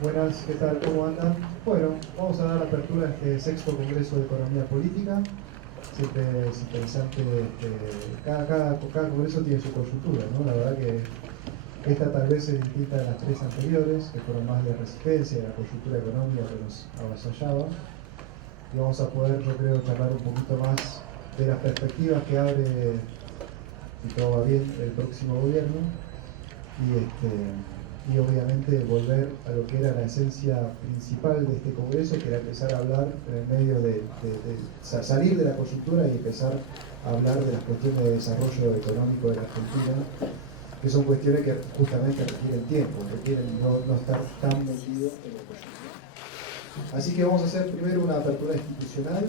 Buenas, ¿qué tal? ¿Cómo andan? Bueno, vamos a dar apertura a este sexto Congreso de Economía Política. Siempre es interesante, cada congreso tiene su coyuntura, ¿no? La verdad que esta tal vez es distinta de las tres anteriores, que fueron más de resistencia, de la coyuntura económica que nos avasallaba. Y vamos a poder, yo creo, charlar un poquito más de las perspectivas que abre, si todo va bien, el próximo gobierno. Y obviamente volver a lo que era la esencia principal de este congreso, que era empezar a hablar en el medio salir de la coyuntura y empezar a hablar de las cuestiones de desarrollo económico de la Argentina, que son cuestiones que justamente requieren tiempo, requieren no estar tan metidos en la coyuntura. Así que vamos a hacer primero una apertura institucional.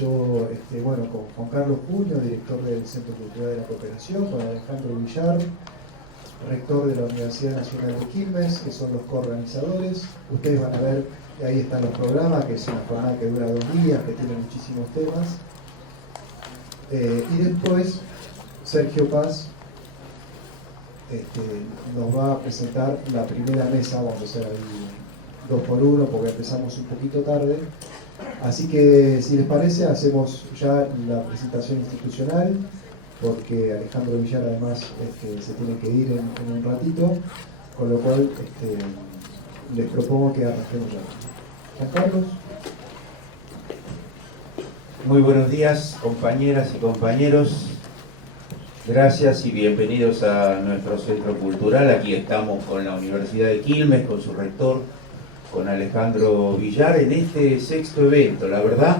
Yo, con Carlos Puño, director del Centro Cultural de la Cooperación, con Alejandro Villar, rector de la Universidad Nacional de Quilmes, que son los coorganizadores. Ustedes van a ver, ahí están los programas, que es una jornada que dura 2 días, que tiene muchísimos temas. Y después, Sergio Paz nos va a presentar la primera mesa. Vamos a hacer ahí 2 por 1, porque empezamos un poquito tarde. Así que, si les parece, hacemos ya la presentación institucional, porque Alejandro Villar además se tiene que ir en un ratito, con lo cual les propongo que arranquemos ya. Juan Carlos. Muy buenos días, compañeras y compañeros. Gracias y bienvenidos a nuestro centro cultural. Aquí estamos con la Universidad de Quilmes, con su rector, con Alejandro Villar, en este sexto evento. La verdad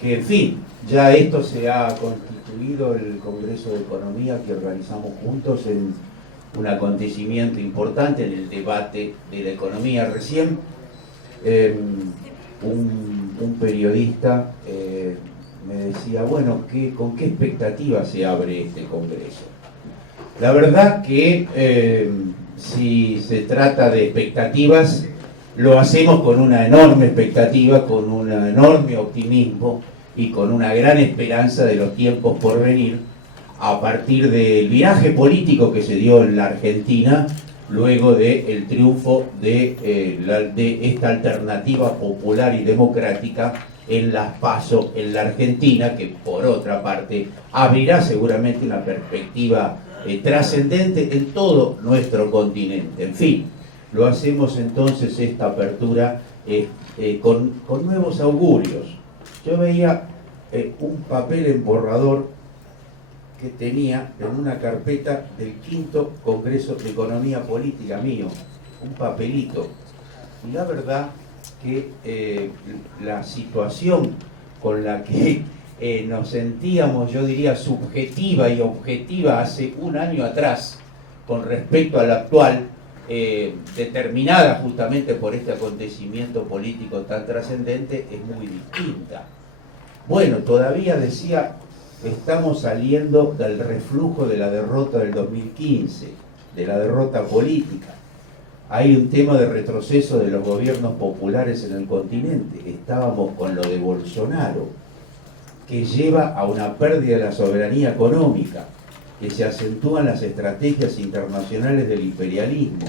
que, en fin, ya esto se ha constituido el Congreso de Economía que organizamos juntos en un acontecimiento importante en el debate de la economía. Recién un periodista me decía, bueno, ¿con qué expectativa se abre este Congreso? La verdad que si se trata de expectativas, lo hacemos con una enorme expectativa, con un enorme optimismo y con una gran esperanza de los tiempos por venir, a partir del viraje político que se dio en la Argentina luego del triunfo de esta alternativa popular y democrática en las PASO en la Argentina, que por otra parte abrirá seguramente una perspectiva trascendente en todo nuestro continente. En fin, lo hacemos entonces esta apertura con nuevos augurios. Yo veía un papel en borrador que tenía en una carpeta del 5º Congreso de Economía Política mío, un papelito. Y la verdad que la situación con la que nos sentíamos, yo diría, subjetiva y objetiva hace un año atrás, con respecto a la actual, determinada justamente por este acontecimiento político tan trascendente, es muy distinta. Bueno, todavía decía, estamos saliendo del reflujo de la derrota del 2015, de la derrota política. Hay un tema de retroceso de los gobiernos populares en el continente. Estábamos con lo de Bolsonaro, que lleva a una pérdida de la soberanía económica, que se acentúan las estrategias internacionales del imperialismo.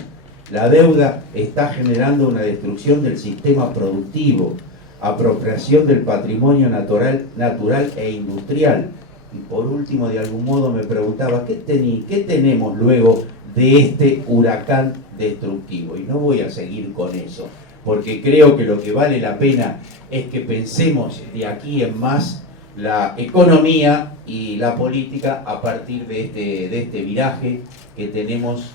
La deuda está generando una destrucción del sistema productivo, apropiación del patrimonio natural e industrial. Y por último, de algún modo me preguntaba, ¿qué tenemos luego de este huracán destructivo? Y no voy a seguir con eso, porque creo que lo que vale la pena es que pensemos de aquí en más la economía y la política a partir de este viraje que tenemos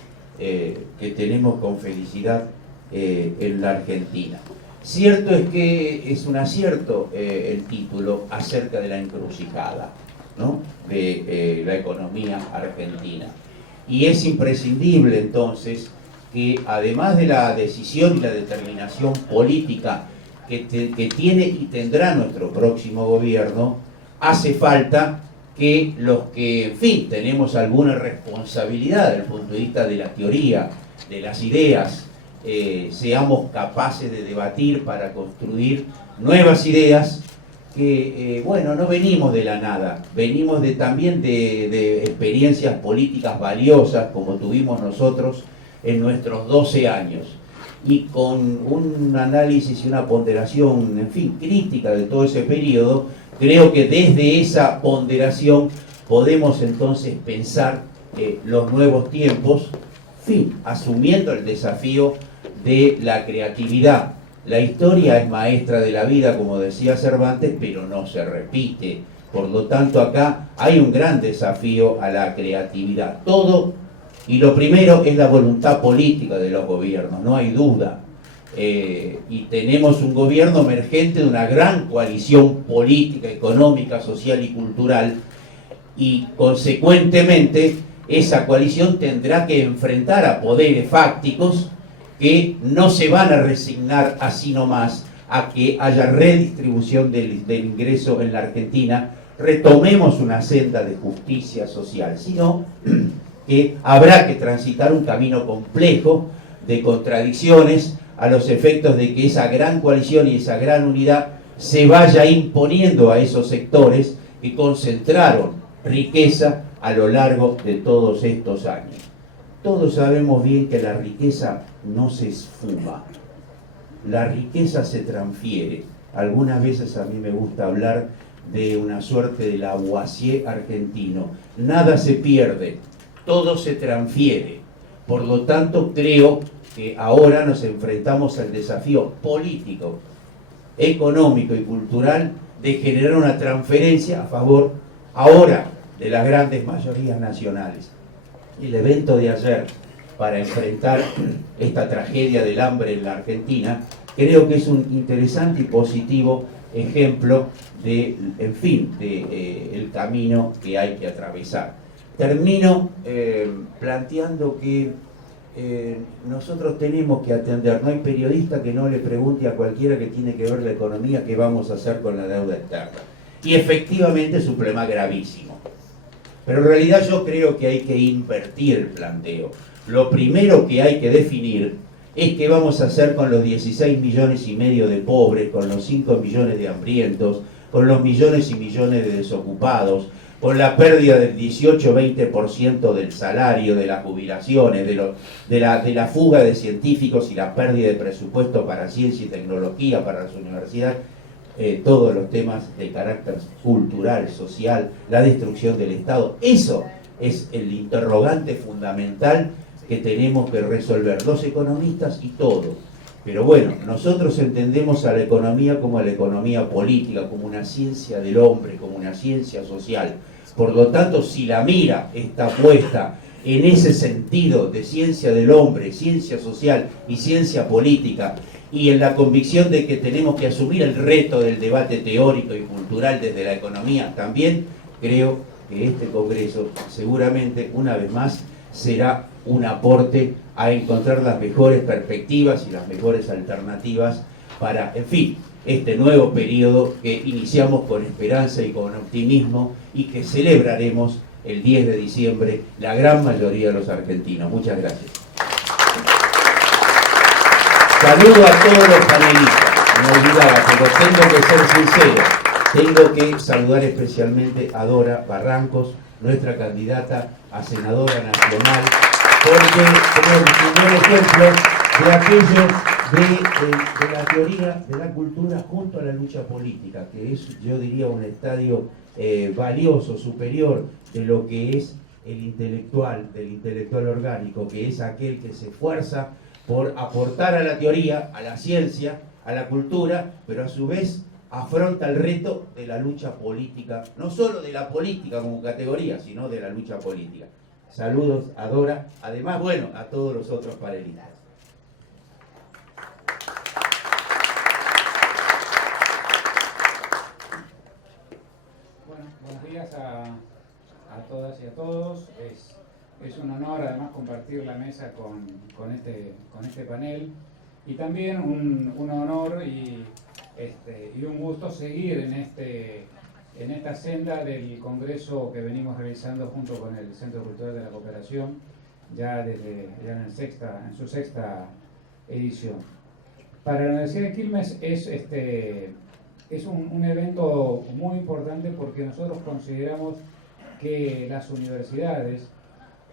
con felicidad en la Argentina. Cierto es que es un acierto el título acerca de la encrucijada, ¿no?, de la economía argentina. Y es imprescindible entonces que, además de la decisión y la determinación política que tiene y tendrá nuestro próximo gobierno, hace falta que los que, en fin, tenemos alguna responsabilidad desde el punto de vista de la teoría, de las ideas, seamos capaces de debatir para construir nuevas ideas que, no venimos de la nada, venimos también de experiencias políticas valiosas como tuvimos nosotros en nuestros 12 años. y con un análisis y una ponderación, en fin, crítica de todo ese periodo, creo que desde esa ponderación podemos entonces pensar los nuevos tiempos, en fin, asumiendo el desafío de la creatividad. La historia es maestra de la vida, como decía Cervantes, pero no se repite. Por lo tanto, acá hay un gran desafío a la creatividad. Todo, y lo primero es la voluntad política de los gobiernos, no hay duda. Y tenemos un gobierno emergente de una gran coalición política, económica, social y cultural, y consecuentemente esa coalición tendrá que enfrentar a poderes fácticos que no se van a resignar así nomás a que haya redistribución del ingreso en la Argentina, retomemos una senda de justicia social, sino que habrá que transitar un camino complejo de contradicciones a los efectos de que esa gran coalición y esa gran unidad se vaya imponiendo a esos sectores que concentraron riqueza a lo largo de todos estos años. Todos sabemos bien que la riqueza no se esfuma, la riqueza se transfiere. Algunas veces a mí me gusta hablar de una suerte de Lavoisier argentino. Nada se pierde, todo se transfiere. Por lo tanto, creo que ahora nos enfrentamos al desafío político, económico y cultural de generar una transferencia a favor ahora de las grandes mayorías nacionales. El evento de ayer para enfrentar esta tragedia del hambre en la Argentina creo que es un interesante y positivo ejemplo de, en fin, de el camino que hay que atravesar. Termino planteando que nosotros tenemos que atender, no hay periodista que no le pregunte a cualquiera que tiene que ver la economía qué vamos a hacer con la deuda externa. Y efectivamente es un problema gravísimo. Pero en realidad yo creo que hay que invertir el planteo. Lo primero que hay que definir es qué vamos a hacer con los 16 millones y medio de pobres, con los 5 millones de hambrientos, con los millones y millones de desocupados, con la pérdida del 18-20% del salario, de las jubilaciones, de la fuga de científicos y la pérdida de presupuesto para ciencia y tecnología, para las universidades. Todos los temas de carácter cultural, social, la destrucción del Estado. Eso es el interrogante fundamental que tenemos que resolver los economistas y todos. Pero bueno, nosotros entendemos a la economía como a la economía política, como una ciencia del hombre, como una ciencia social. Por lo tanto, si la mira está puesta en ese sentido de ciencia del hombre, ciencia social y ciencia política, y en la convicción de que tenemos que asumir el reto del debate teórico y cultural desde la economía también, creo que este Congreso seguramente, una vez más, será un aporte a encontrar las mejores perspectivas y las mejores alternativas para, en fin, este nuevo periodo que iniciamos con esperanza y con optimismo y que celebraremos el 10 de diciembre la gran mayoría de los argentinos. Muchas gracias. Saludo a todos los panelistas, me olvidaba, pero tengo que ser sincero, tengo que saludar especialmente a Dora Barrancos, nuestra candidata a senadora nacional, porque es un buen ejemplo de aquello de la teoría de la cultura junto a la lucha política, que es, yo diría, un estadio valioso, superior de lo que es el intelectual, del intelectual orgánico, que es aquel que se esfuerza por aportar a la teoría, a la ciencia, a la cultura, pero a su vez afronta el reto de la lucha política, no solo de la política como categoría, sino de la lucha política. Saludos a Dora, además, bueno, a todos los otros panelistas. Bueno, buenos días a todas y a todos. Es un honor además compartir la mesa con este panel y también un honor y un gusto seguir en esta senda del congreso que venimos realizando junto con el Centro Cultural de la Cooperación ya en su sexta edición. Para la Universidad de Quilmes es un evento muy importante porque nosotros consideramos que las universidades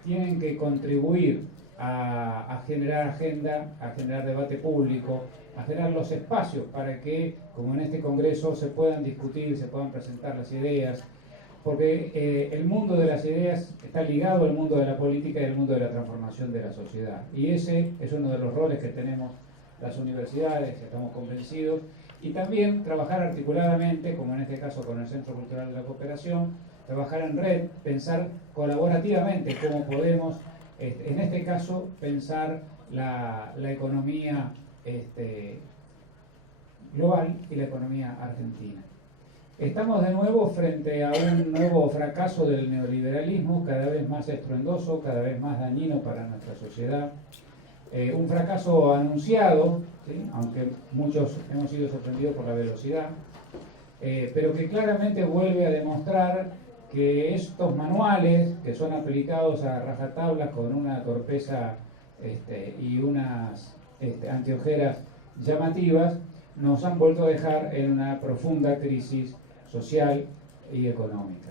tienen que contribuir a generar agenda, a generar debate público, a generar los espacios para que, como en este Congreso, se puedan discutir, se puedan presentar las ideas, porque el mundo de las ideas está ligado al mundo de la política y al mundo de la transformación de la sociedad. Y ese es uno de los roles que tenemos las universidades, estamos convencidos, y también trabajar articuladamente, como en este caso con el Centro Cultural de la Cooperación, trabajar en red, pensar colaborativamente cómo podemos, en este caso, pensar la economía global y la economía argentina. Estamos de nuevo frente a un nuevo fracaso del neoliberalismo, cada vez más estruendoso, cada vez más dañino para nuestra sociedad. Un fracaso anunciado, ¿sí? Aunque muchos hemos sido sorprendidos por la velocidad, pero que claramente vuelve a demostrar que estos manuales, que son aplicados a rajatabla con una torpeza y unas anteojeras llamativas, nos han vuelto a dejar en una profunda crisis social y económica.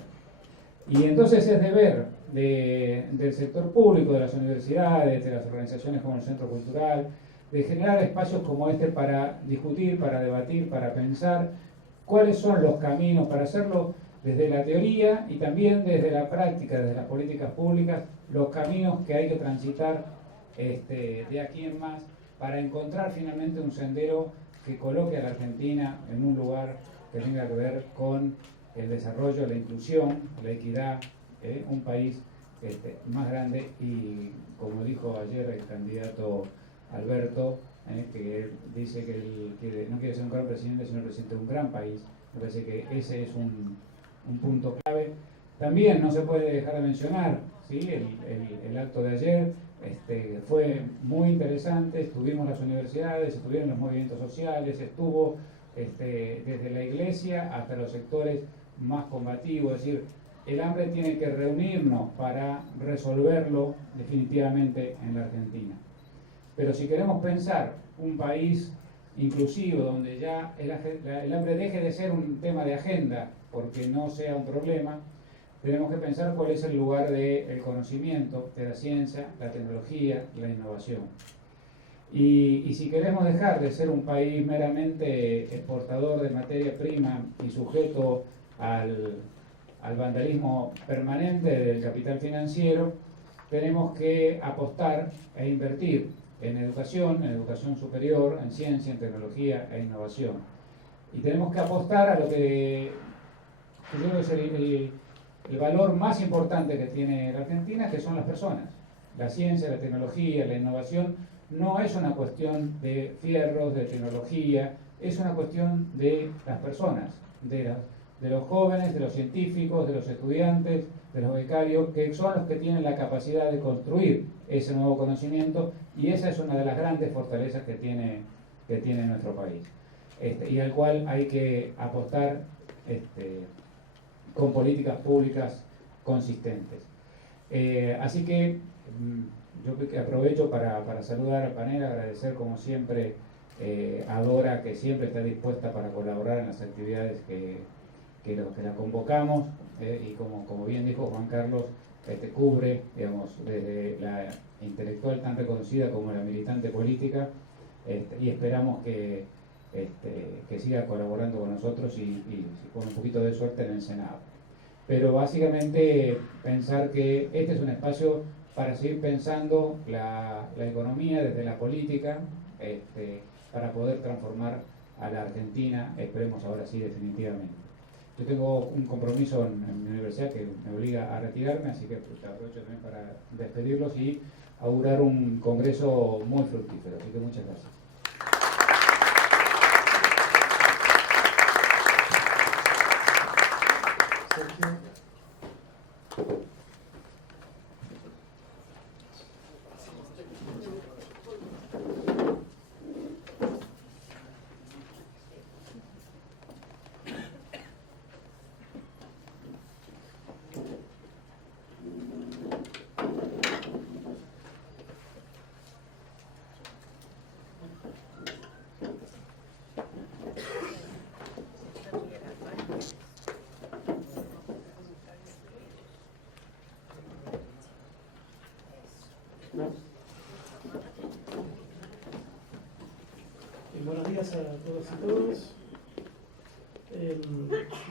Y entonces es deber del sector público, de las universidades, de las organizaciones como el Centro Cultural, de generar espacios como este para discutir, para debatir, para pensar cuáles son los caminos, para hacerlo desde la teoría y también desde la práctica, desde las políticas públicas, los caminos que hay que transitar de aquí en más para encontrar finalmente un sendero que coloque a la Argentina en un lugar que tenga que ver con el desarrollo, la inclusión, la equidad, un país más grande y, como dijo ayer el candidato Alberto, que dice que él no quiere ser un gran presidente, sino el presidente de un gran país. Me parece que ese es un punto clave. También no se puede dejar de mencionar, ¿sí? el acto de ayer. Fue muy interesante, estuvimos las universidades, estuvieron los movimientos sociales, estuvo desde la iglesia hasta los sectores más combativos, es decir, el hambre tiene que reunirnos para resolverlo definitivamente en la Argentina. Pero si queremos pensar un país inclusivo, donde ya el hambre deje de ser un tema de agenda, porque no sea un problema, tenemos que pensar cuál es el lugar del conocimiento, de la ciencia, la tecnología, la innovación. Y si queremos dejar de ser un país meramente exportador de materia prima y sujeto al vandalismo permanente del capital financiero, tenemos que apostar e invertir en educación superior, en ciencia, en tecnología e innovación. Y tenemos que apostar a lo que yo creo que es el valor más importante que tiene la Argentina, que son las personas. La ciencia, la tecnología, la innovación no es una cuestión de fierros, de tecnología, es una cuestión de las personas, de los jóvenes, de los científicos, de los estudiantes, de los becarios, que son los que tienen la capacidad de construir ese nuevo conocimiento, y esa es una de las grandes fortalezas que tiene nuestro país, y al cual hay que apostar con políticas públicas consistentes. Así que yo aprovecho para saludar al panel, agradecer como siempre a Dora, que siempre está dispuesta para colaborar en las actividades que la convocamos, y como bien dijo Juan Carlos, cubre, digamos, desde la intelectual tan reconocida como la militante política, y esperamos que siga colaborando con nosotros y con un poquito de suerte en el Senado. Pero básicamente pensar que este es un espacio para seguir pensando la economía desde la política, para poder transformar a la Argentina, esperemos ahora sí definitivamente. Yo tengo un compromiso en mi universidad que me obliga a retirarme, así que aprovecho también para despedirlos y augurar un congreso muy fructífero. Así que muchas gracias. Sergio. Buenos días a todos y todas.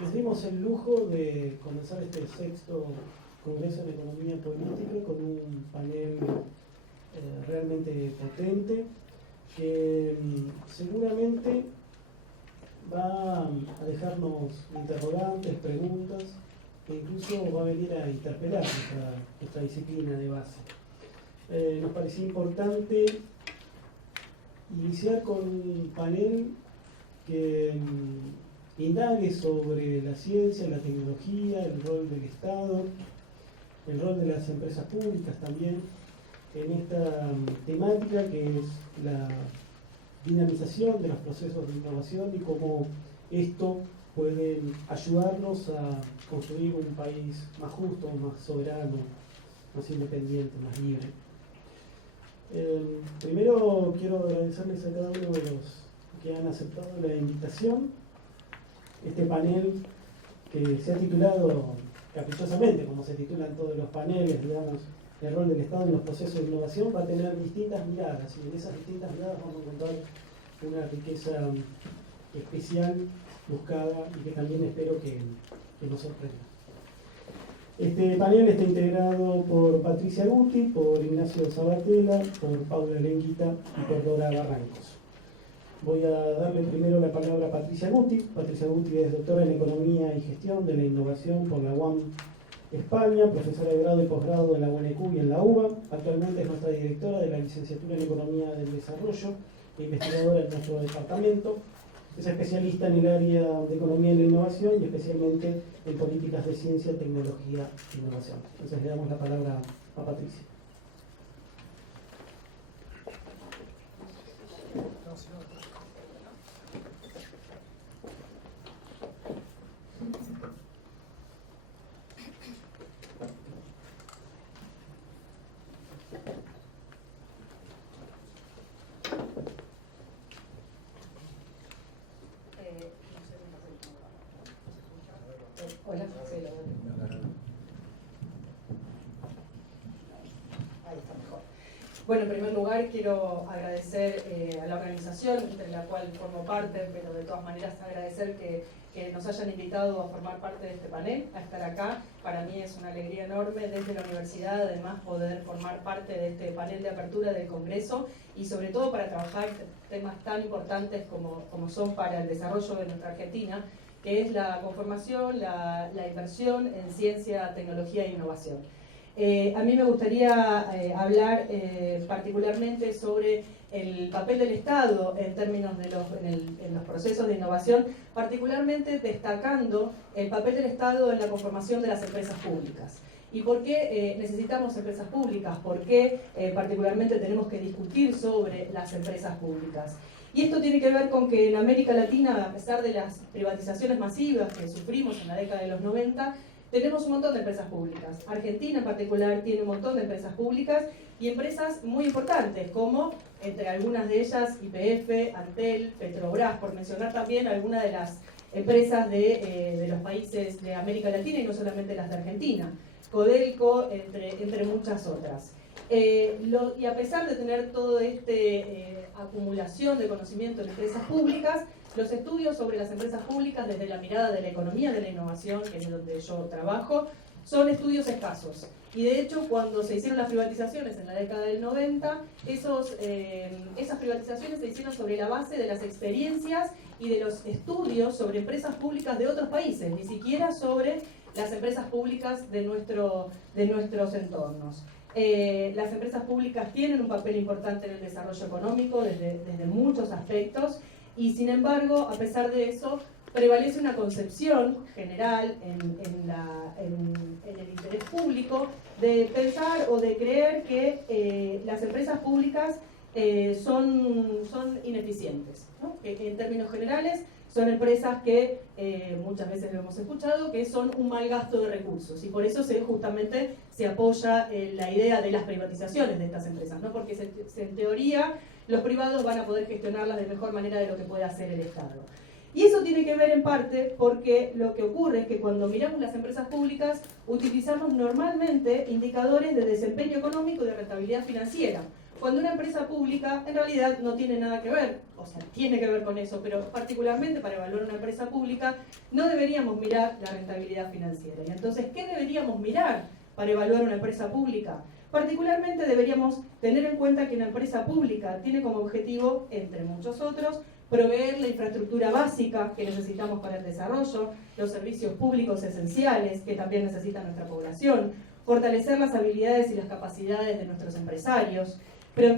Les dimos el lujo de comenzar este 6º Congreso de Economía Política con un panel realmente potente que seguramente va a dejarnos interrogantes, preguntas, e incluso va a venir a interpelar nuestra disciplina de base. Nos parecía importante iniciar con un panel que indague sobre la ciencia, la tecnología, el rol del Estado, el rol de las empresas públicas también, en esta temática que es la dinamización de los procesos de innovación y cómo esto puede ayudarnos a construir un país más justo, más soberano, más independiente, más libre. Primero quiero agradecerles a cada uno de los que han aceptado la invitación. Este panel que se ha titulado caprichosamente, como se titulan todos los paneles, digamos, el rol del Estado en los procesos de innovación, va a tener distintas miradas y en esas distintas miradas vamos a encontrar una riqueza especial, buscada y que también espero que nos sorprenda. Este panel está integrado por Patricia Guti, por Ignacio Sabatella, por Paula Lenguita y por Dora Barrancos. Voy a darle primero la palabra a Patricia Guti. Patricia Guti es doctora en Economía y Gestión de la Innovación por la UAM España, profesora de grado y posgrado en la UNEQ y en la UBA. Actualmente es nuestra directora de la licenciatura en Economía del Desarrollo e investigadora en nuestro departamento. Es especialista en el área de Economía y la Innovación y especialmente en políticas de ciencia, tecnología e innovación. Entonces le damos la palabra a Patricia. Hola, sí, ahí está mejor. Bueno, en primer lugar quiero agradecer a la organización, de la cual formo parte, pero de todas maneras agradecer que nos hayan invitado a formar parte de este panel, a estar acá. Para mí es una alegría enorme desde la universidad, además, poder formar parte de este panel de apertura del Congreso y sobre todo para trabajar temas tan importantes como son para el desarrollo de nuestra Argentina, que es la conformación, la inversión en ciencia, tecnología e innovación. A mí me gustaría hablar particularmente sobre el papel del Estado en términos de en los procesos de innovación, particularmente destacando el papel del Estado en la conformación de las empresas públicas. ¿Y por qué necesitamos empresas públicas? ¿Por qué particularmente tenemos que discutir sobre las empresas públicas? Y esto tiene que ver con que en América Latina, a pesar de las privatizaciones masivas que sufrimos en la década de los 90, tenemos un montón de empresas públicas. Argentina en particular tiene un montón de empresas públicas y empresas muy importantes, como entre algunas de ellas YPF, Antel, Petrobras, por mencionar también algunas de las empresas de los países de América Latina y no solamente las de Argentina, Codelco, entre muchas otras. Y a pesar de tener toda esta acumulación de conocimiento en empresas públicas, los estudios sobre las empresas públicas desde la mirada de la economía de la innovación, que es donde yo trabajo, son estudios escasos. Y de hecho, cuando se hicieron las privatizaciones en la década del 90, esas privatizaciones se hicieron sobre la base de las experiencias y de los estudios sobre empresas públicas de otros países, ni siquiera sobre las empresas públicas de nuestros entornos. Las empresas públicas tienen un papel importante en el desarrollo económico desde muchos aspectos y sin embargo, a pesar de eso, prevalece una concepción general en el interés público de pensar o de creer que las empresas públicas son ineficientes, ¿no? Que en términos generales son empresas que muchas veces lo hemos escuchado, que son un mal gasto de recursos y por eso justamente se apoya la idea de las privatizaciones de estas empresas, ¿no? Porque en teoría los privados van a poder gestionarlas de mejor manera de lo que puede hacer el Estado. Y eso tiene que ver en parte porque lo que ocurre es que cuando miramos las empresas públicas utilizamos normalmente indicadores de desempeño económico y de rentabilidad rentabilidad financiera, cuando una empresa pública en realidad no tiene nada que ver, o sea, tiene que ver con eso, pero particularmente para evaluar una empresa pública no deberíamos mirar la rentabilidad financiera. Y entonces, ¿qué deberíamos mirar para evaluar una empresa pública? Particularmente deberíamos tener en cuenta que una empresa pública tiene como objetivo, entre muchos otros, proveer la infraestructura básica que necesitamos para el desarrollo, los servicios públicos esenciales que también necesita nuestra población, fortalecer las habilidades y las capacidades de nuestros empresarios,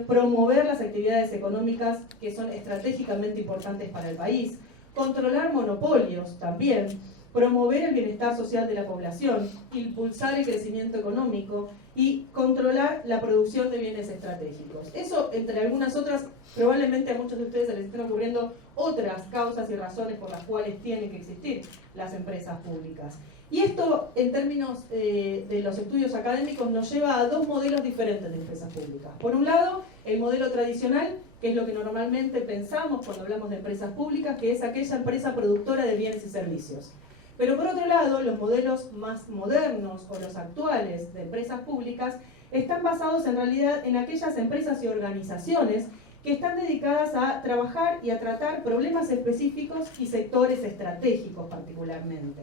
promover las actividades económicas que son estratégicamente importantes para el país, controlar monopolios también, promover el bienestar social de la población, impulsar el crecimiento económico y controlar la producción de bienes estratégicos. Eso, entre algunas otras, probablemente a muchos de ustedes se les estén ocurriendo otras causas y razones por las cuales tienen que existir las empresas públicas. Y esto, en términos de los estudios académicos, nos lleva a dos modelos diferentes de empresas públicas. Por un lado, el modelo tradicional, que es lo que normalmente pensamos cuando hablamos de empresas públicas, que es aquella empresa productora de bienes y servicios. Pero por otro lado, los modelos más modernos o los actuales de empresas públicas están basados en realidad en aquellas empresas y organizaciones que están dedicadas a trabajar y a tratar problemas específicos y sectores estratégicos particularmente.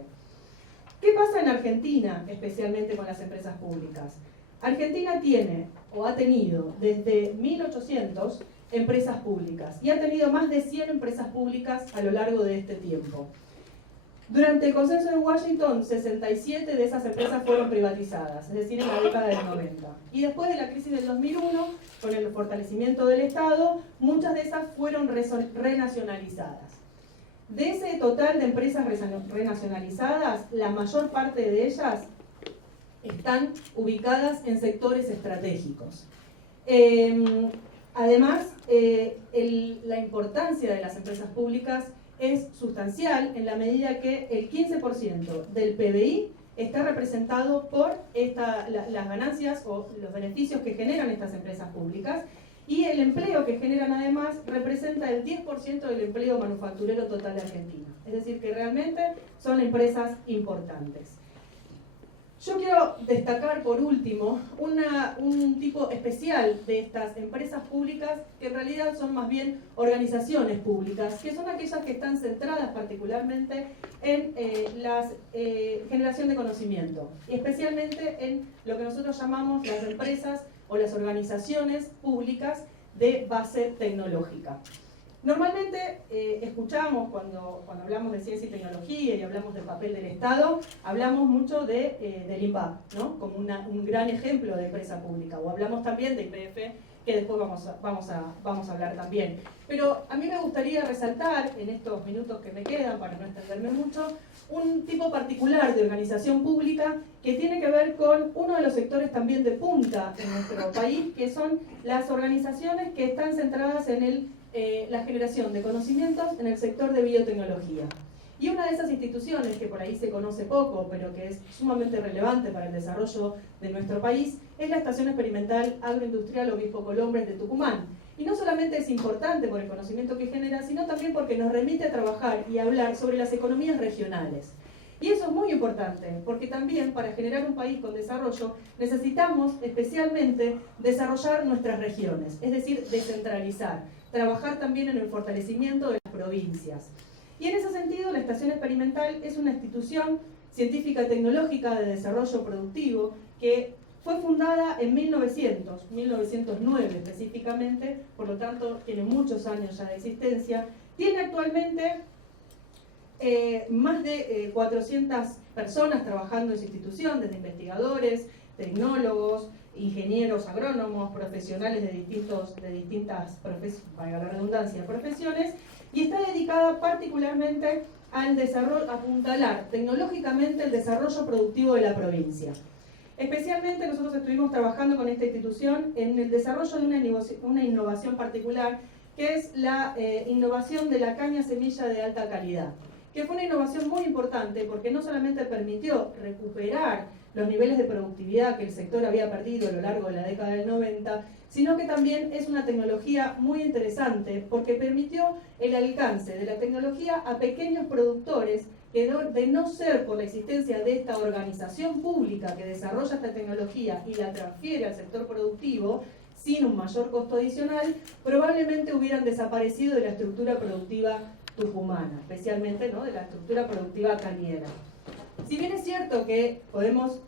¿Qué pasa en Argentina, especialmente con las empresas públicas? Argentina tiene o ha tenido desde 1800 empresas públicas y ha tenido más de 100 empresas públicas a lo largo de este tiempo. Durante el consenso de Washington, 67 de esas empresas fueron privatizadas, es decir, en la década del 90. Y después de la crisis del 2001, con el fortalecimiento del Estado, muchas de esas fueron renacionalizadas. De ese total de empresas renacionalizadas, la mayor parte de ellas están ubicadas en sectores estratégicos. Además, la importancia de las empresas públicas es sustancial en la medida que el 15% del PBI está representado por las ganancias o los beneficios que generan estas empresas públicas, y el empleo que generan además representa el 10% del empleo manufacturero total de Argentina. Es decir, que realmente son empresas importantes. Yo quiero destacar por último un tipo especial de estas empresas públicas que en realidad son más bien organizaciones públicas, que son aquellas que están centradas particularmente en la generación de conocimiento y especialmente en lo que nosotros llamamos las empresas o las organizaciones públicas de base tecnológica. Normalmente escuchamos cuando hablamos de ciencia y tecnología y hablamos del papel del Estado, hablamos mucho del INVAP, ¿no? Como un gran ejemplo de empresa pública, o hablamos también de YPF, que después vamos a hablar también. Pero a mí me gustaría resaltar en estos minutos que me quedan, para no extenderme mucho, un tipo particular de organización pública que tiene que ver con uno de los sectores también de punta en nuestro país, que son las organizaciones que están centradas en la generación de conocimientos en el sector de biotecnología. Y una de esas instituciones que por ahí se conoce poco, pero que es sumamente relevante para el desarrollo de nuestro país, es la Estación Experimental Agroindustrial Obispo Colombres de Tucumán. Y no solamente es importante por el conocimiento que genera, sino también porque nos remite a trabajar y a hablar sobre las economías regionales. Y eso es muy importante, porque también para generar un país con desarrollo necesitamos especialmente desarrollar nuestras regiones, es decir, descentralizar, trabajar también en el fortalecimiento de las provincias. Y en ese sentido, la Estación Experimental es una institución científica tecnológica de desarrollo productivo que fue fundada en 1909 específicamente, por lo tanto tiene muchos años ya de existencia. Tiene actualmente más de 400 personas trabajando en su institución, desde investigadores, tecnólogos, ingenieros agrónomos, profesionales de distintas valga la redundancia, profesiones, y está dedicada particularmente al desarrollo, a apuntalar tecnológicamente el desarrollo productivo de la provincia. Especialmente nosotros estuvimos trabajando con esta institución en el desarrollo de una innovación particular, que es la innovación de la caña semilla de alta calidad, que fue una innovación muy importante porque no solamente permitió recuperar los niveles de productividad que el sector había perdido a lo largo de la década del 90, sino que también es una tecnología muy interesante porque permitió el alcance de la tecnología a pequeños productores que de no ser por la existencia de esta organización pública que desarrolla esta tecnología y la transfiere al sector productivo, sin un mayor costo adicional, probablemente hubieran desaparecido de la estructura productiva tucumana, especialmente, ¿no?, de la estructura productiva cañera. Si bien es cierto que podemos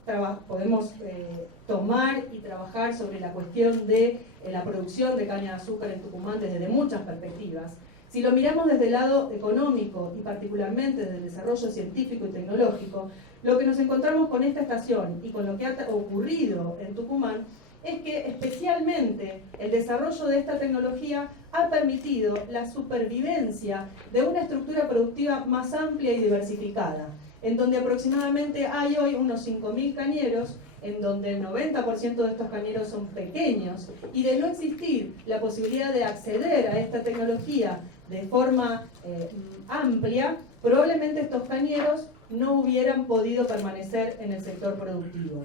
tomar y trabajar sobre la cuestión de la producción de caña de azúcar en Tucumán desde muchas perspectivas, si lo miramos desde el lado económico y particularmente desde el desarrollo científico y tecnológico, lo que nos encontramos con esta estación y con lo que ha ocurrido en Tucumán es que especialmente el desarrollo de esta tecnología ha permitido la supervivencia de una estructura productiva más amplia y diversificada, en donde aproximadamente hay hoy unos 5.000 cañeros, en donde el 90% de estos cañeros son pequeños, y de no existir la posibilidad de acceder a esta tecnología de forma amplia, probablemente estos cañeros no hubieran podido permanecer en el sector productivo.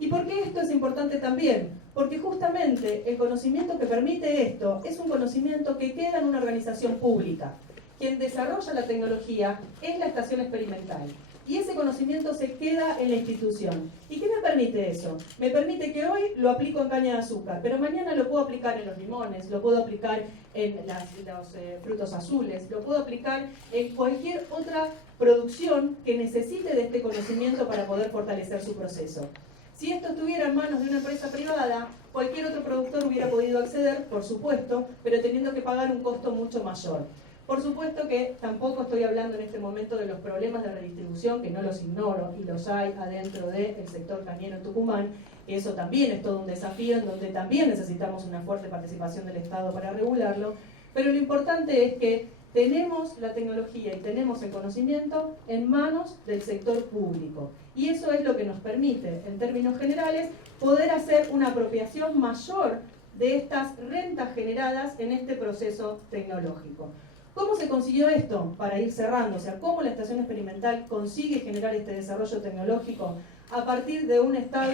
¿Y por qué esto es importante también? Porque justamente el conocimiento que permite esto es un conocimiento que queda en una organización pública. Quien desarrolla la tecnología es la estación experimental. Y ese conocimiento se queda en la institución. ¿Y qué me permite eso? Me permite que hoy lo aplico en caña de azúcar, pero mañana lo puedo aplicar en los limones, lo puedo aplicar en los frutos azules, lo puedo aplicar en cualquier otra producción que necesite de este conocimiento para poder fortalecer su proceso. Si esto estuviera en manos de una empresa privada, cualquier otro productor hubiera podido acceder, por supuesto, pero teniendo que pagar un costo mucho mayor. Por supuesto que tampoco estoy hablando en este momento de los problemas de redistribución, que no los ignoro, y los hay adentro del sector cañero en Tucumán, que eso también es todo un desafío, en donde también necesitamos una fuerte participación del Estado para regularlo, pero lo importante es que tenemos la tecnología y tenemos el conocimiento en manos del sector público. Y eso es lo que nos permite, en términos generales, poder hacer una apropiación mayor de estas rentas generadas en este proceso tecnológico. ¿Cómo se consiguió esto? Para ir cerrando, o sea, ¿cómo la estación experimental consigue generar este desarrollo tecnológico a partir de un Estado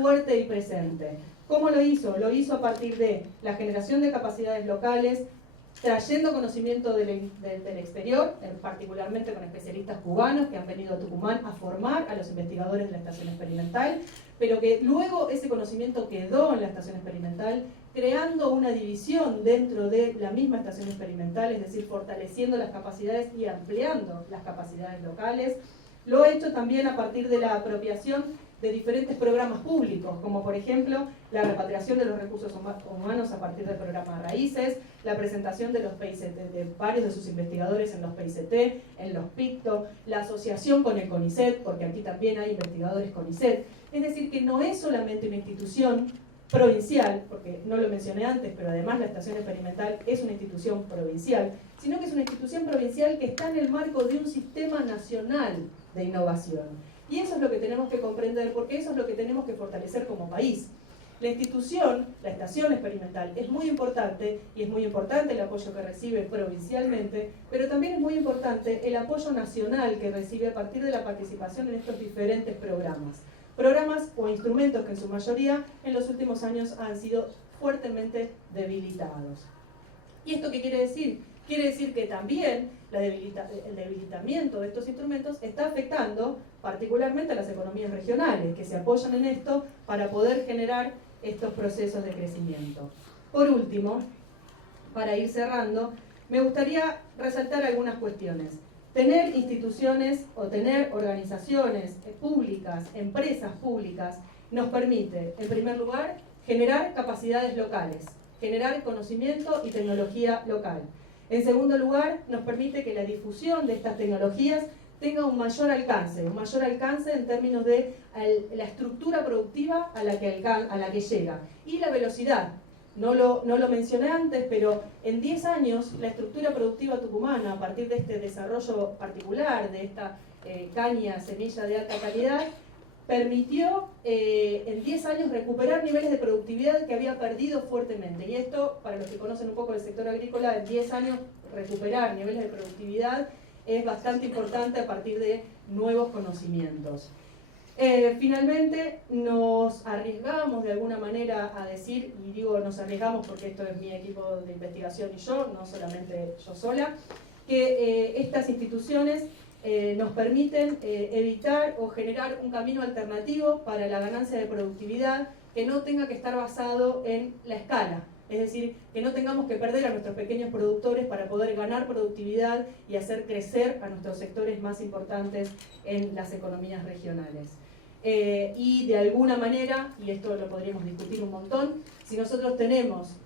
fuerte y presente? ¿Cómo lo hizo? Lo hizo a partir de la generación de capacidades locales, trayendo conocimiento del exterior, particularmente con especialistas cubanos que han venido a Tucumán a formar a los investigadores de la estación experimental, pero que luego ese conocimiento quedó en la estación experimental, creando una división dentro de la misma estación experimental, es decir, fortaleciendo las capacidades y ampliando las capacidades locales. Lo he hecho también a partir de la apropiación de diferentes programas públicos, como por ejemplo la repatriación de los recursos humanos a partir del programa Raíces, la presentación de los PICT, de varios de sus investigadores en los PICT, en los PICTO, la asociación con el CONICET, porque aquí también hay investigadores CONICET. Es decir, que no es solamente una institución provincial, porque no lo mencioné antes, pero además la estación experimental es una institución provincial, sino que es una institución provincial que está en el marco de un sistema nacional de innovación. Y eso es lo que tenemos que comprender, porque eso es lo que tenemos que fortalecer como país. La institución, la estación experimental, es muy importante, y es muy importante el apoyo que recibe provincialmente, pero también es muy importante el apoyo nacional que recibe a partir de la participación en estos diferentes programas. Programas o instrumentos que en su mayoría en los últimos años han sido fuertemente debilitados. ¿Y esto qué quiere decir? Quiere decir que también el debilitamiento de estos instrumentos está afectando particularmente a las economías regionales, que se apoyan en esto para poder generar estos procesos de crecimiento. Por último, para ir cerrando, me gustaría resaltar algunas cuestiones. Tener instituciones o tener organizaciones públicas, empresas públicas, nos permite, en primer lugar, generar capacidades locales, generar conocimiento y tecnología local. En segundo lugar, nos permite que la difusión de estas tecnologías tenga un mayor alcance en términos de la estructura productiva a la que llega y la velocidad. No lo mencioné antes, pero en 10 años la estructura productiva tucumana, a partir de este desarrollo particular, de esta caña, semilla de alta calidad, permitió en 10 años recuperar niveles de productividad que había perdido fuertemente. Y esto, para los que conocen un poco el sector agrícola, en 10 años recuperar niveles de productividad es bastante importante a partir de nuevos conocimientos. Finalmente, nos arriesgamos de alguna manera a decir, y digo nos arriesgamos porque esto es mi equipo de investigación y yo, no solamente yo sola, que estas instituciones nos permiten evitar o generar un camino alternativo para la ganancia de productividad que no tenga que estar basado en la escala. Es decir, que no tengamos que perder a nuestros pequeños productores para poder ganar productividad y hacer crecer a nuestros sectores más importantes en las economías regionales. Y de alguna manera, y esto lo podríamos discutir un montón, si nosotros tenemos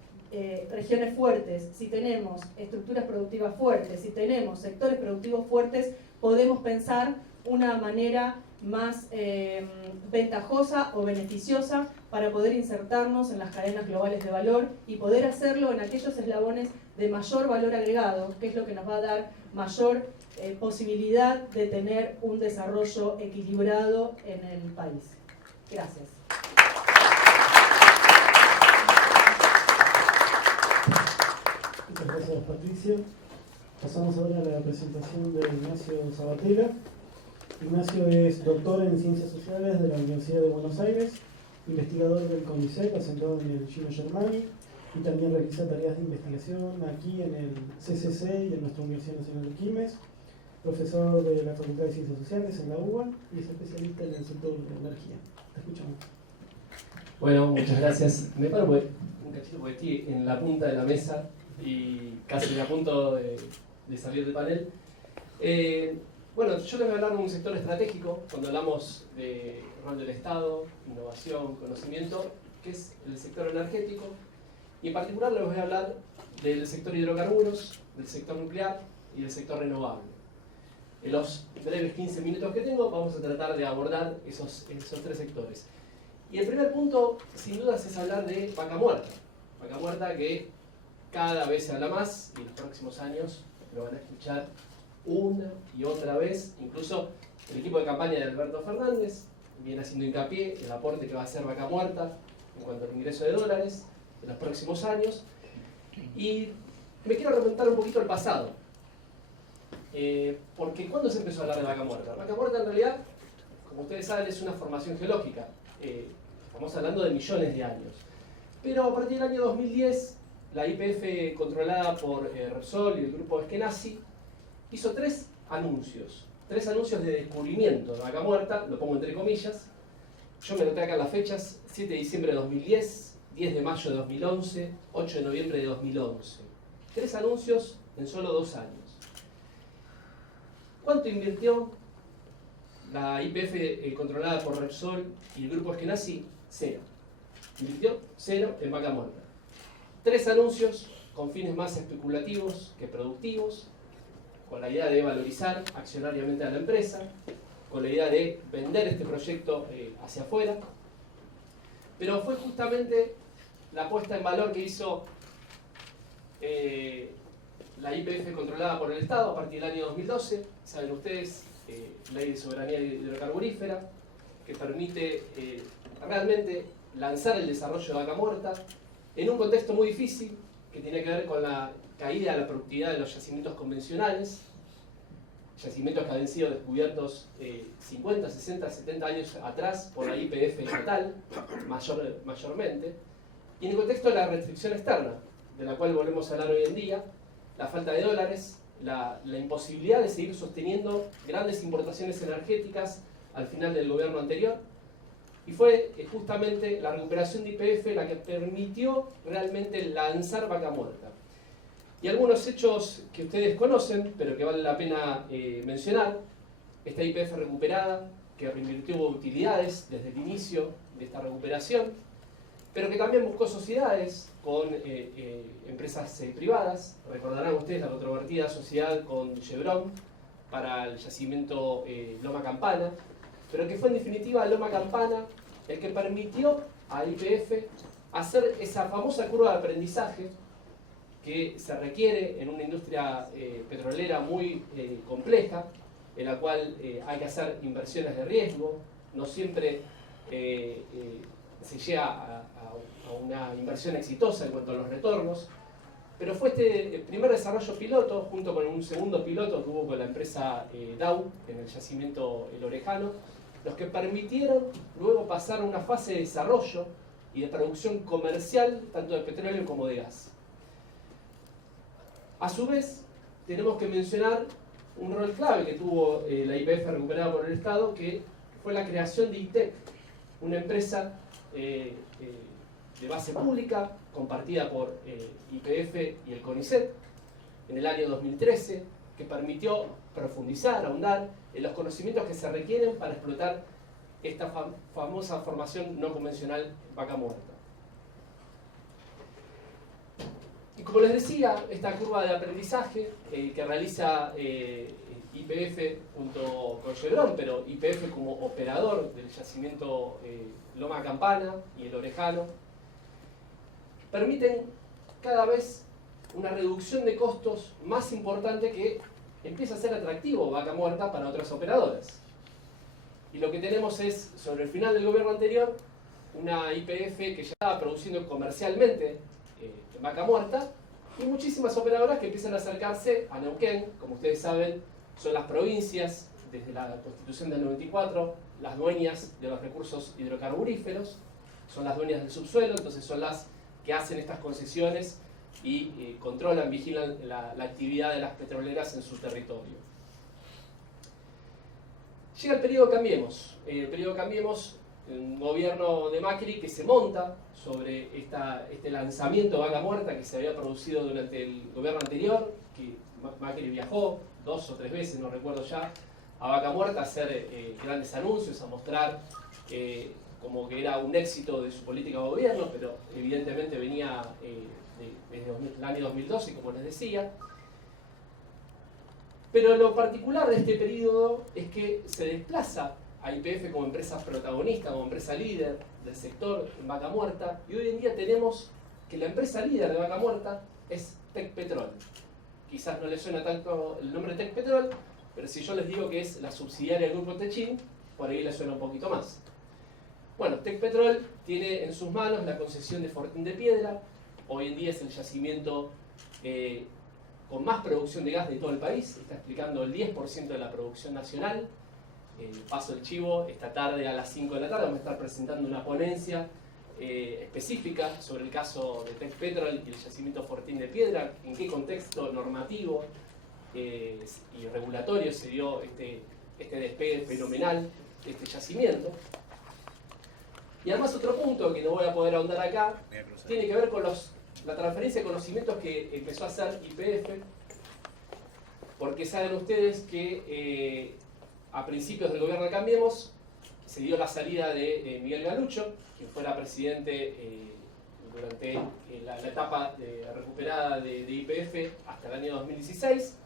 regiones fuertes, si tenemos estructuras productivas fuertes, si tenemos sectores productivos fuertes, podemos pensar una manera más ventajosa o beneficiosa para poder insertarnos en las cadenas globales de valor y poder hacerlo en aquellos eslabones de mayor valor agregado, que es lo que nos va a dar mayor posibilidad de tener un desarrollo equilibrado en el país. Gracias. Muchas gracias, Patricia. Pasamos ahora a la presentación de Ignacio Sabatella. Ignacio es doctor en Ciencias Sociales de la Universidad de Buenos Aires, investigador del CONICET, asentado en el Gino Germani, y también realiza tareas de investigación aquí en el CCC y en nuestra Universidad Nacional de Quilmes, profesor de la Facultad de Ciencias Sociales en la UBA y es especialista en el sector de la energía. Te escuchamos. Bueno, muchas gracias. Me paro un cachito porque estoy en la punta de la mesa y casi a punto de salir del panel. Bueno, yo les voy a hablar de un sector estratégico cuando hablamos de rol del Estado, innovación, conocimiento, que es el sector energético. Y en particular les voy a hablar del sector hidrocarburos, del sector nuclear y del sector renovable. En los breves 15 minutos que tengo vamos a tratar de abordar esos tres sectores. Y el primer punto, sin dudas, es hablar de vaca muerta. Vaca muerta que cada vez se habla más y en los próximos años lo van a escuchar una y otra vez. Incluso el equipo de campaña de Alberto Fernández viene haciendo hincapié en el aporte que va a hacer vaca muerta en cuanto al ingreso de dólares en los próximos años. Y me quiero remontar un poquito al pasado. Porque ¿cuándo se empezó a hablar de vaca muerta? Vaca muerta en realidad, como ustedes saben, es una formación geológica. Estamos hablando de millones de años. Pero a partir del año 2010, la YPF controlada por Repsol y el grupo Eskenazi hizo tres anuncios de descubrimiento de vaca muerta, lo pongo entre comillas. Yo me noté acá las fechas: 7 de diciembre de 2010, 10 de mayo de 2011, 8 de noviembre de 2011. Tres anuncios en solo 2 años. ¿Cuánto invirtió la YPF controlada por Repsol y el grupo Eskenazi? Cero. Invirtió cero en vaca muerta. Tres anuncios con fines más especulativos que productivos, con la idea de valorizar accionariamente a la empresa, con la idea de vender este proyecto hacia afuera. Pero fue justamente la puesta en valor que hizo la YPF controlada por el Estado a partir del año 2012, saben ustedes, Ley de Soberanía Hidrocarburífera, que permite realmente lanzar el desarrollo de vaca muerta en un contexto muy difícil que tiene que ver con la caída de la productividad de los yacimientos convencionales, yacimientos que habían sido descubiertos 50, 60, 70 años atrás por la YPF estatal, mayormente, y en el contexto de la restricción externa, de la cual volvemos a hablar hoy en día, la falta de dólares, la imposibilidad de seguir sosteniendo grandes importaciones energéticas al final del gobierno anterior. Y fue justamente la recuperación de YPF la que permitió realmente lanzar vaca muerta. Y algunos hechos que ustedes conocen, pero que vale la pena mencionar: esta YPF recuperada, que reinvirtió utilidades desde el inicio de esta recuperación, pero que también buscó sociedades con empresas privadas. Recordarán ustedes la controvertida sociedad con Chevron para el yacimiento Loma Campana, pero que fue en definitiva Loma Campana el que permitió a YPF hacer esa famosa curva de aprendizaje que se requiere en una industria petrolera muy compleja, en la cual hay que hacer inversiones de riesgo, no siempre se llega a una inversión exitosa en cuanto a los retornos, pero fue este primer desarrollo piloto, junto con un segundo piloto que hubo con la empresa Dow en el yacimiento El Orejano, los que permitieron luego pasar a una fase de desarrollo y de producción comercial tanto de petróleo como de gas. A su vez, tenemos que mencionar un rol clave que tuvo la YPF recuperada por el Estado, que fue la creación de ITEC, una empresa de base pública compartida por YPF y el CONICET en el año 2013, que permitió profundizar, ahondar en los conocimientos que se requieren para explotar esta famosa formación no convencional vaca muerta. Y como les decía, esta curva de aprendizaje que realiza YPF junto con Chevron, pero YPF como operador del yacimiento Loma Campana y el Orejano, permiten cada vez una reducción de costos más importante que empieza a ser atractivo vaca muerta para otras operadoras. Y lo que tenemos es, sobre el final del gobierno anterior, una YPF que ya estaba produciendo comercialmente vaca muerta, y muchísimas operadoras que empiezan a acercarse a Neuquén. Como ustedes saben, son las provincias, desde la Constitución del 94, las dueñas de los recursos hidrocarburíferos, son las dueñas del subsuelo, entonces son las que hacen estas concesiones y controlan, vigilan la actividad de las petroleras en su territorio. Llega el periodo Cambiemos. El periodo Cambiemos, un gobierno de Macri que se monta sobre este lanzamiento de vaca muerta que se había producido durante el gobierno anterior, que Macri viajó 2 o 3 veces, no recuerdo ya, a vaca muerta a hacer grandes anuncios, a mostrar como que era un éxito de su política de gobierno, pero evidentemente venía desde el año 2012, como les decía. Pero lo particular de este periodo es que se desplaza a YPF como empresa protagonista, como empresa líder del sector en vaca muerta, y hoy en día tenemos que la empresa líder de vaca muerta es Tecpetrol. Quizás no les suena tanto el nombre Tecpetrol, pero si yo les digo que es la subsidiaria del grupo Techin, por ahí les suena un poquito más. Bueno, Tecpetrol tiene en sus manos la concesión de Fortín de Piedra. Hoy en día es el yacimiento con más producción de gas de todo el país, está explicando el 10% de la producción nacional. Paso el chivo, esta tarde a las 5 de la tarde vamos a estar presentando una ponencia específica sobre el caso de Tecpetrol y el yacimiento Fortín de Piedra, en qué contexto normativo y regulatorio se dio este despegue fenomenal de este yacimiento. Y además otro punto que no voy a poder ahondar acá, tiene que ver con la transferencia de conocimientos que empezó a hacer YPF, porque saben ustedes que a principios del gobierno de Cambiemos se dio la salida de Miguel Galucho, quien fuera presidente durante la etapa recuperada de YPF hasta el año 2016.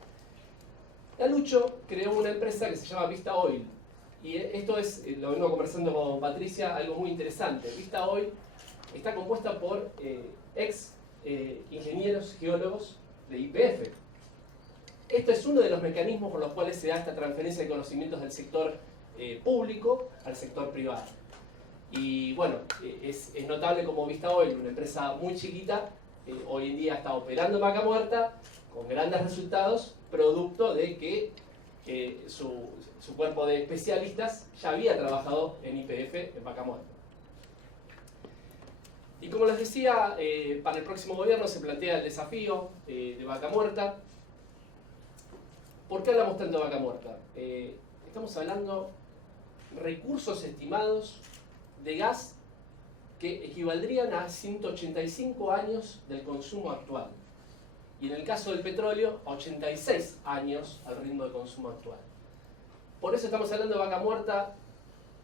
Galucho creó una empresa que se llama Vista Oil, y esto es, lo vengo conversando con Patricia, algo muy interesante. Vista Oil está compuesta por ex ingenieros geólogos de YPF. Esto es uno de los mecanismos por los cuales se da esta transferencia de conocimientos del sector público al sector privado. Y bueno, es notable como Vista Oil, una empresa muy chiquita, hoy en día está operando en vaca muerta con grandes resultados, producto de que su cuerpo de especialistas ya había trabajado en YPF en vaca muerta. Y como les decía, para el próximo gobierno se plantea el desafío de vaca muerta. ¿Por qué hablamos tanto de vaca muerta? Estamos hablando de recursos estimados de gas que equivaldrían a 185 años del consumo actual. Y en el caso del petróleo, a 86 años al ritmo de consumo actual. Por eso estamos hablando de vaca muerta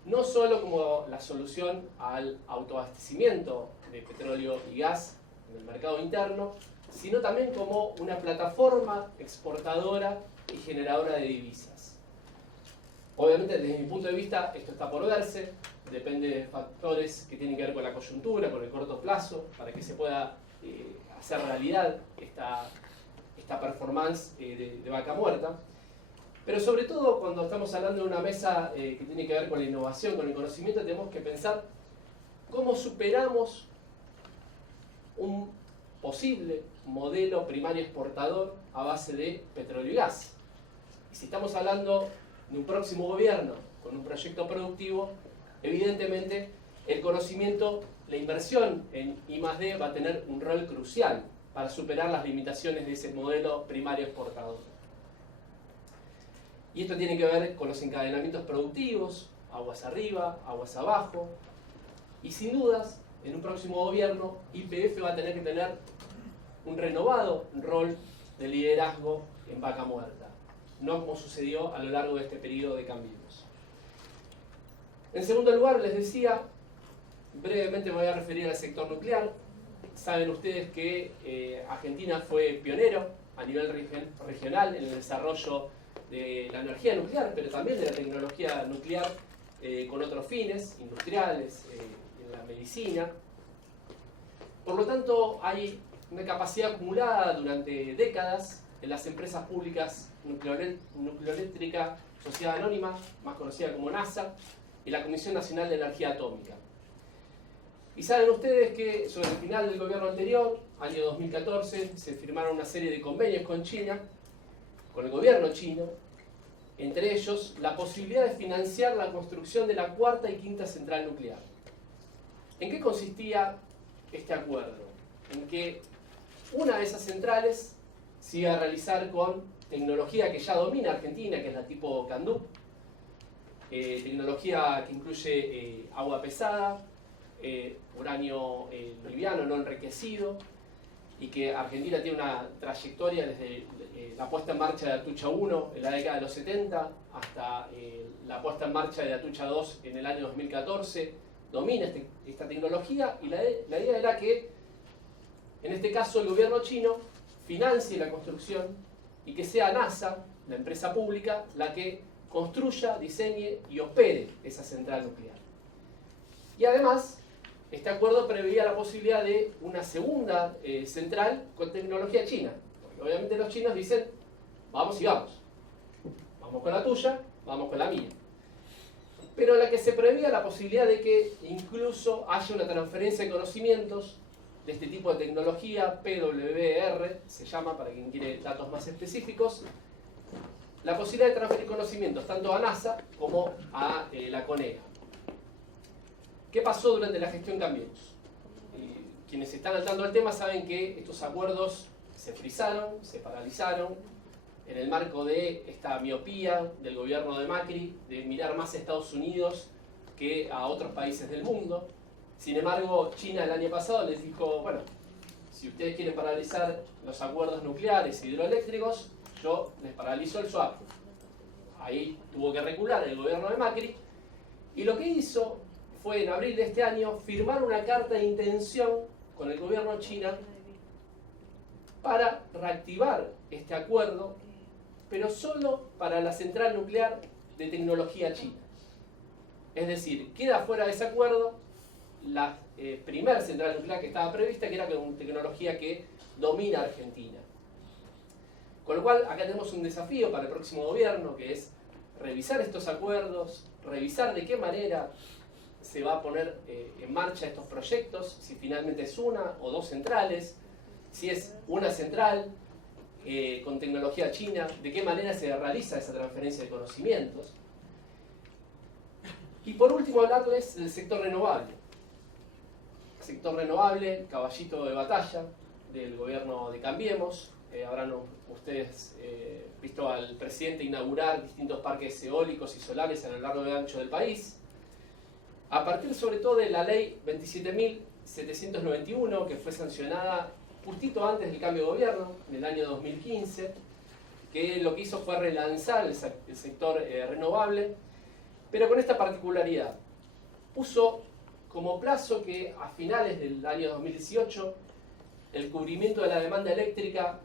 no solo como la solución al autoabastecimiento de petróleo y gas en el mercado interno, sino también como una plataforma exportadora y generadora de divisas. Obviamente, desde mi punto de vista, esto está por verse, depende de factores que tienen que ver con la coyuntura, con el corto plazo, para que se pueda hacer realidad esta performance de vaca muerta. Pero sobre todo, cuando estamos hablando de una mesa que tiene que ver con la innovación, con el conocimiento, tenemos que pensar cómo superamos un posible modelo primario exportador a base de petróleo y gas. Y si estamos hablando de un próximo gobierno con un proyecto productivo, evidentemente el conocimiento, la inversión en I+D va a tener un rol crucial para superar las limitaciones de ese modelo primario exportador. Y esto tiene que ver con los encadenamientos productivos, aguas arriba, aguas abajo. Y sin dudas, en un próximo gobierno, YPF va a tener que tener un renovado rol de liderazgo en Vaca Muerta, no como sucedió a lo largo de este periodo de Cambiemos. En segundo lugar, les decía, brevemente me voy a referir al sector nuclear. Saben ustedes que Argentina fue pionero a nivel regional en el desarrollo de la energía nuclear, pero también de la tecnología nuclear con otros fines, industriales, en la medicina. Por lo tanto, hay una capacidad acumulada durante décadas en las empresas públicas Nucleoeléctrica Sociedad Anónima, más conocida como NASA, y la Comisión Nacional de Energía Atómica. Y saben ustedes que sobre el final del gobierno anterior, año 2014, se firmaron una serie de convenios con China, con el gobierno chino, entre ellos la posibilidad de financiar la construcción de la cuarta y quinta central nuclear. ¿En qué consistía este acuerdo? En que una de esas centrales se iba a realizar con tecnología que ya domina Argentina, que es la tipo CANDU, tecnología que incluye agua pesada, uranio liviano no enriquecido, y que Argentina tiene una trayectoria desde la puesta en marcha de Atucha 1 en la década de los 70 hasta la puesta en marcha de Atucha 2 en el año 2014, domina esta tecnología, y la idea era que en este caso el gobierno chino financie la construcción y que sea NASA, la empresa pública, la que construya, diseñe y opere esa central nuclear. Y además, este acuerdo preveía la posibilidad de una segunda central con tecnología china. Porque obviamente los chinos dicen, vamos y vamos. Vamos con la tuya, vamos con la mía. Pero en la que se preveía la posibilidad de que incluso haya una transferencia de conocimientos de este tipo de tecnología, PWR, se llama para quien quiere datos más específicos, la posibilidad de transferir conocimientos tanto a NASA como a la CONEA. ¿Qué pasó durante la gestión Cambiemos? Quienes están al tanto del tema saben que estos acuerdos se frisaron, se paralizaron, en el marco de esta miopía del gobierno de Macri, de mirar más a Estados Unidos que a otros países del mundo. Sin embargo, China el año pasado les dijo, bueno, si ustedes quieren paralizar los acuerdos nucleares e hidroeléctricos, yo les paralizo el swap. Ahí tuvo que recular el gobierno de Macri, y lo que hizo fue en abril de este año firmar una carta de intención con el gobierno chino para reactivar este acuerdo, pero solo para la central nuclear de tecnología china. Es decir, queda fuera de ese acuerdo la primera central nuclear que estaba prevista, que era con tecnología que domina Argentina. Con lo cual, acá tenemos un desafío para el próximo gobierno, que es revisar estos acuerdos, revisar de qué manera se va a poner en marcha estos proyectos, si finalmente es una o dos centrales, si es una central con tecnología china, de qué manera se realiza esa transferencia de conocimientos. Y por último, hablarles del sector renovable. El sector renovable, caballito de batalla del gobierno de Cambiemos. Habrán ustedes visto al presidente inaugurar distintos parques eólicos y solares a lo largo y ancho del país. A partir sobre todo de la ley 27.791, que fue sancionada justito antes del cambio de gobierno, en el año 2015, que lo que hizo fue relanzar el sector renovable, pero con esta particularidad. Puso como plazo que a finales del año 2018 el cubrimiento de la demanda eléctrica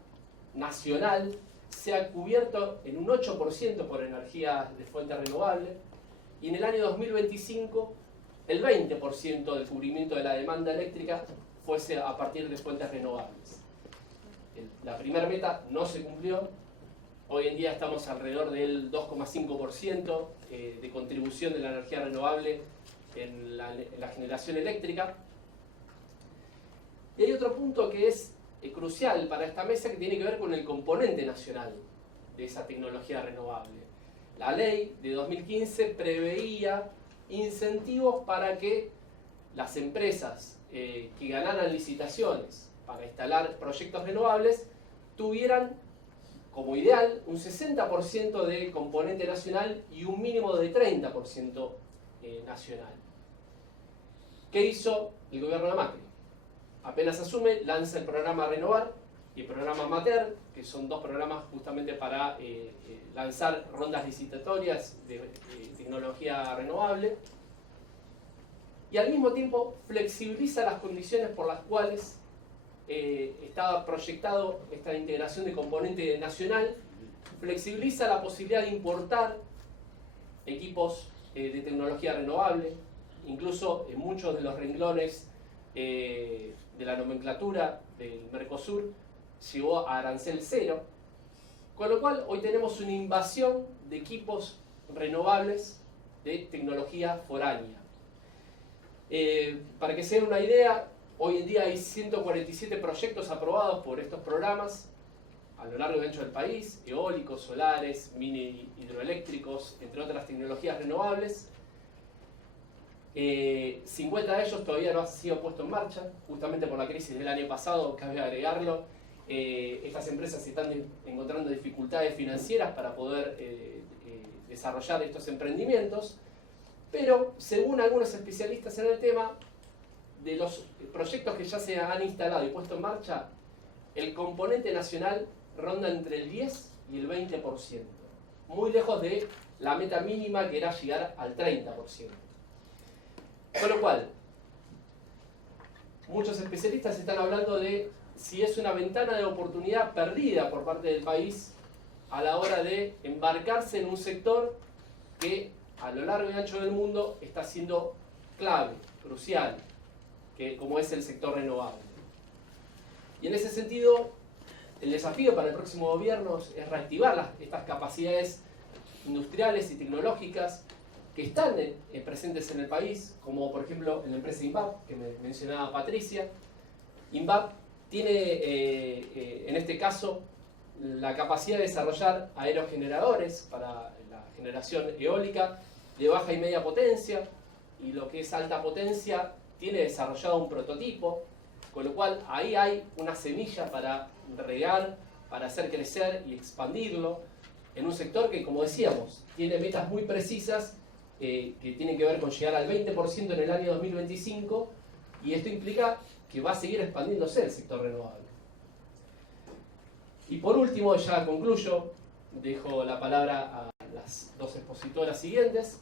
nacional sea cubierto en un 8% por energía de fuente renovable, y en el año 2025 el 20% del cubrimiento de la demanda eléctrica fuese a partir de fuentes renovables. La primera meta no se cumplió. Hoy en día estamos alrededor del 2,5% de contribución de la energía renovable en la generación eléctrica. Y hay otro punto que es crucial para esta mesa, que tiene que ver con el componente nacional de esa tecnología renovable. La ley de 2015 preveía incentivos para que las empresas que ganaran licitaciones para instalar proyectos renovables tuvieran como ideal, un 60% de componente nacional y un mínimo de 30% nacional. ¿Qué hizo el gobierno de Macri? Apenas asume, lanza el programa Renovar y el programa Mater, que son dos programas justamente para lanzar rondas licitatorias de tecnología renovable, y al mismo tiempo flexibiliza las condiciones por las cuales estaba proyectado esta integración de componente nacional, flexibiliza la posibilidad de importar equipos de tecnología renovable, incluso en muchos de los renglones de la nomenclatura del Mercosur llegó a arancel cero, con lo cual hoy tenemos una invasión de equipos renovables de tecnología foránea. Para que se den una idea, hoy en día hay 147 proyectos aprobados por estos programas a lo largo y ancho del país, eólicos, solares, mini hidroeléctricos, entre otras tecnologías renovables. 50 de ellos todavía no han sido puestos en marcha, justamente por la crisis del año pasado, cabe agregarlo. Estas empresas están encontrando dificultades financieras para poder desarrollar estos emprendimientos, pero según algunos especialistas en el tema, de los proyectos que ya se han instalado y puesto en marcha, el componente nacional ronda entre el 10 y el 20%, muy lejos de la meta mínima que era llegar al 30%. Con lo cual, muchos especialistas están hablando de si es una ventana de oportunidad perdida por parte del país a la hora de embarcarse en un sector que a lo largo y ancho del mundo está siendo clave, crucial, como es el sector renovable. Y en ese sentido, el desafío para el próximo gobierno es reactivar estas capacidades industriales y tecnológicas que están presentes en el país, como por ejemplo en la empresa INVAP, que me mencionaba Patricia. INVAP tiene en este caso la capacidad de desarrollar aerogeneradores para la generación eólica de baja y media potencia, y lo que es alta potencia tiene desarrollado un prototipo, con lo cual ahí hay una semilla para regar, para hacer crecer y expandirlo en un sector que, como decíamos, tiene metas muy precisas que tienen que ver con llegar al 20% en el año 2025, y esto implica que va a seguir expandiéndose el sector renovable. Y por último, ya concluyo, dejo la palabra a las dos expositoras siguientes.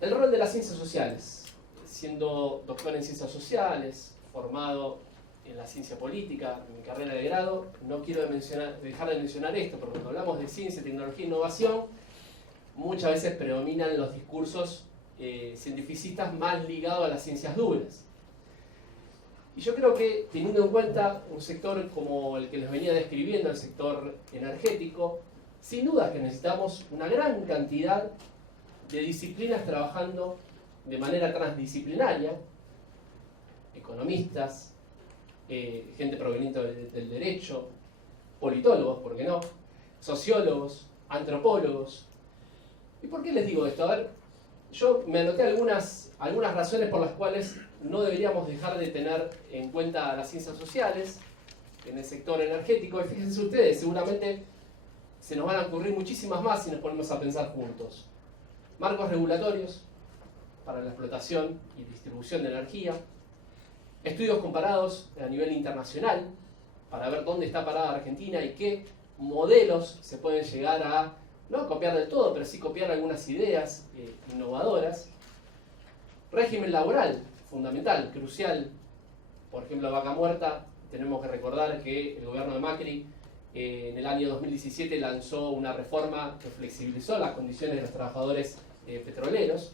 El rol de las ciencias sociales. Siendo doctor en ciencias sociales, formado en la ciencia política, en mi carrera de grado, no quiero dejar de mencionar esto, porque cuando hablamos de ciencia, tecnología e innovación, muchas veces predominan los discursos cientificistas más ligados a las ciencias duras. Y yo creo que, teniendo en cuenta un sector como el que les venía describiendo, el sector energético, sin duda que necesitamos una gran cantidad de disciplinas trabajando de manera transdisciplinaria, economistas, gente proveniente del derecho, politólogos, ¿por qué no?, sociólogos, antropólogos. ¿Y por qué les digo esto? A ver, yo me anoté algunas razones por las cuales no deberíamos dejar de tener en cuenta las ciencias sociales en el sector energético. Y fíjense ustedes, seguramente se nos van a ocurrir muchísimas más si nos ponemos a pensar juntos. Marcos regulatorios para la explotación y distribución de energía, estudios comparados a nivel internacional para ver dónde está parada Argentina y qué modelos se pueden llegar a, no copiar del todo, pero sí copiar algunas ideas innovadoras. Régimen laboral, fundamental, crucial. Por ejemplo, Vaca Muerta, tenemos que recordar que el gobierno de Macri en el año 2017 lanzó una reforma que flexibilizó las condiciones de los trabajadores petroleros.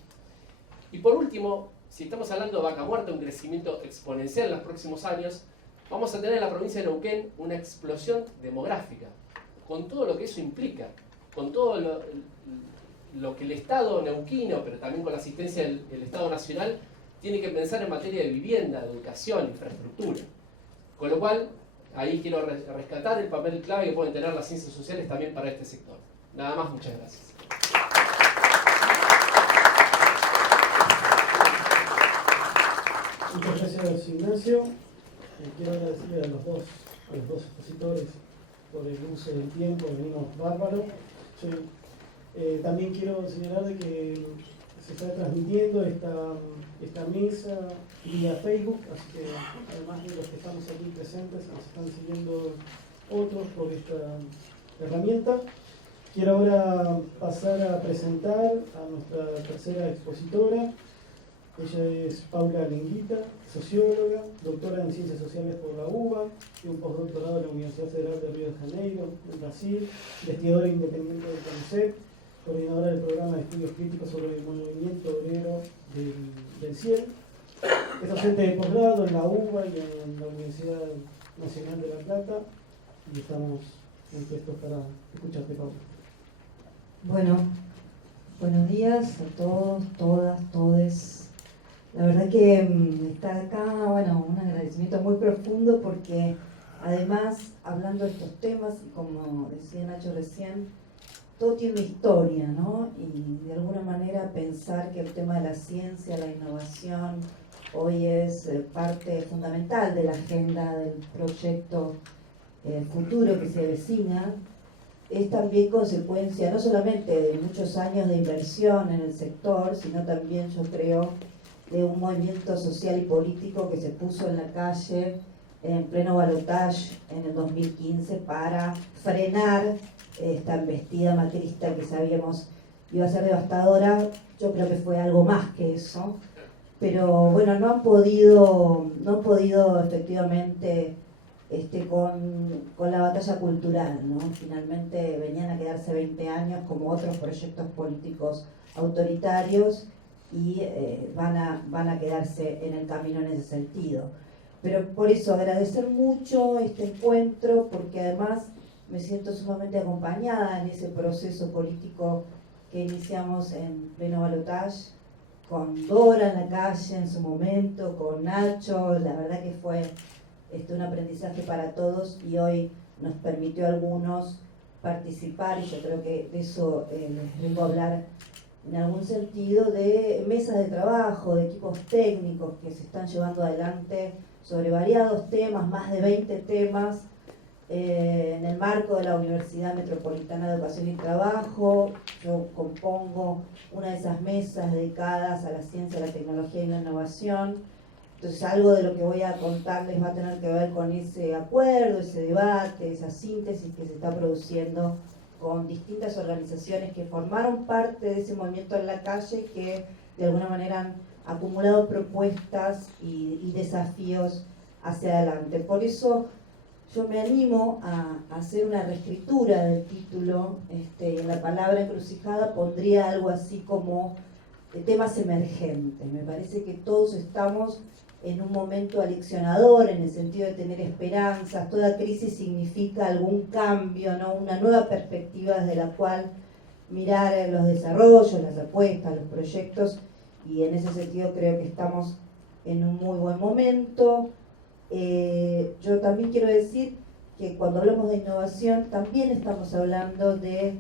Y por último, si estamos hablando de Vaca Muerta, un crecimiento exponencial en los próximos años, vamos a tener en la provincia de Neuquén una explosión demográfica, con todo lo que eso implica, con todo lo que el Estado neuquino, pero también con la asistencia del Estado nacional, tiene que pensar en materia de vivienda, de educación, infraestructura. Con lo cual, ahí quiero rescatar el papel clave que pueden tener las ciencias sociales también para este sector. Nada más, muchas gracias. Muchas gracias, Ignacio. Quiero agradecerle a los dos expositores por el uso del tiempo, venimos bárbaro. También quiero señalar de que se está transmitiendo esta mesa vía Facebook, así que además de los que estamos aquí presentes, nos están siguiendo otros por esta herramienta. Quiero ahora pasar a presentar a nuestra tercera expositora. Ella es Paula Lenguita, socióloga, doctora en Ciencias Sociales por la UBA, y un postdoctorado en la Universidad Federal de Río de Janeiro, en Brasil, investigadora independiente del CONICET, coordinadora del programa de estudios críticos sobre el movimiento obrero del CIEL. Es docente de posgrado en la UBA y en la Universidad Nacional de La Plata, y estamos dispuestos para escucharte, Paula. Bueno, buenos días a todos, todas, todes. La verdad que estar acá, bueno, un agradecimiento muy profundo porque además, hablando de estos temas, y como decía Nacho recién, todo tiene una historia, ¿no? Y de alguna manera pensar que el tema de la ciencia, la innovación, hoy es parte fundamental de la agenda del proyecto futuro que se avecina, es también consecuencia no solamente de muchos años de inversión en el sector, sino también, yo creo, de un movimiento social y político que se puso en la calle en pleno balotaje en el 2015 para frenar esta embestida macrista que sabíamos iba a ser devastadora. Yo creo que fue algo más que eso, pero bueno, no han podido efectivamente con la batalla cultural, ¿no? Finalmente venían a quedarse 20 años como otros proyectos políticos autoritarios y van a quedarse en el camino en ese sentido. Pero por eso agradecer mucho este encuentro, porque además me siento sumamente acompañada en ese proceso político que iniciamos en pleno balotaje, con Dora en la calle en su momento, con Nacho. La verdad que fue un aprendizaje para todos y hoy nos permitió a algunos participar, y yo creo que de eso les vengo a hablar en algún sentido, de mesas de trabajo, de equipos técnicos que se están llevando adelante sobre variados temas, más de 20 temas, en el marco de la Universidad Metropolitana de Educación y Trabajo. Yo compongo una de esas mesas dedicadas a la ciencia, la tecnología y la innovación. Entonces algo de lo que voy a contarles va a tener que ver con ese acuerdo, ese debate, esa síntesis que se está produciendo con distintas organizaciones que formaron parte de ese movimiento en la calle, que de alguna manera han acumulado propuestas y desafíos hacia adelante. Por eso yo me animo a hacer una reescritura del título. En la palabra encrucijada pondría algo así como temas emergentes. Me parece que todos estamos en un momento aleccionador, en el sentido de tener esperanzas. Toda crisis significa algún cambio, ¿no? Una nueva perspectiva desde la cual mirar los desarrollos, las apuestas, los proyectos, y en ese sentido creo que estamos en un muy buen momento. Yo también quiero decir que cuando hablamos de innovación también estamos hablando de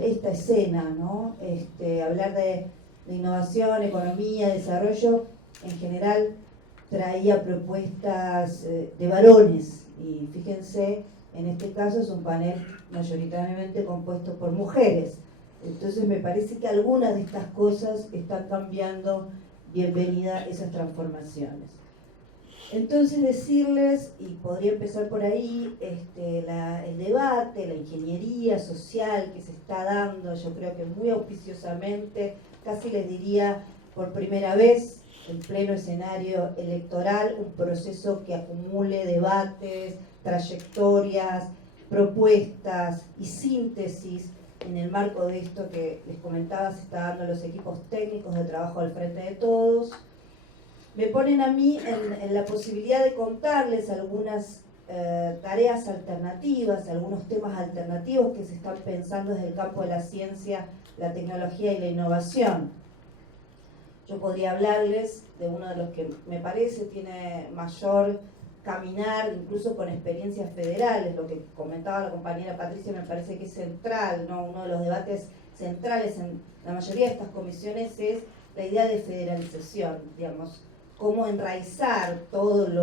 esta escena, ¿no? Hablar de innovación, economía, desarrollo, en general traía propuestas de varones, y fíjense, en este caso es un panel mayoritariamente compuesto por mujeres. Entonces me parece que algunas de estas cosas están cambiando. Bienvenida esas transformaciones. Entonces decirles, y podría empezar por ahí, el debate, la ingeniería social que se está dando, yo creo que muy auspiciosamente, casi les diría por primera vez, en pleno escenario electoral, un proceso que acumule debates, trayectorias, propuestas y síntesis en el marco de esto que les comentaba. Se está dando los equipos técnicos de trabajo al frente de todos. Me ponen a mí en la posibilidad de contarles algunas tareas alternativas, algunos temas alternativos que se están pensando desde el campo de la ciencia, la tecnología y la innovación. Yo podría hablarles de uno de los que me parece tiene mayor caminar, incluso con experiencias federales. Lo que comentaba la compañera Patricia me parece que es central, ¿no? Uno de los debates centrales en la mayoría de estas comisiones es la idea de federalización, digamos. cómo enraizar todas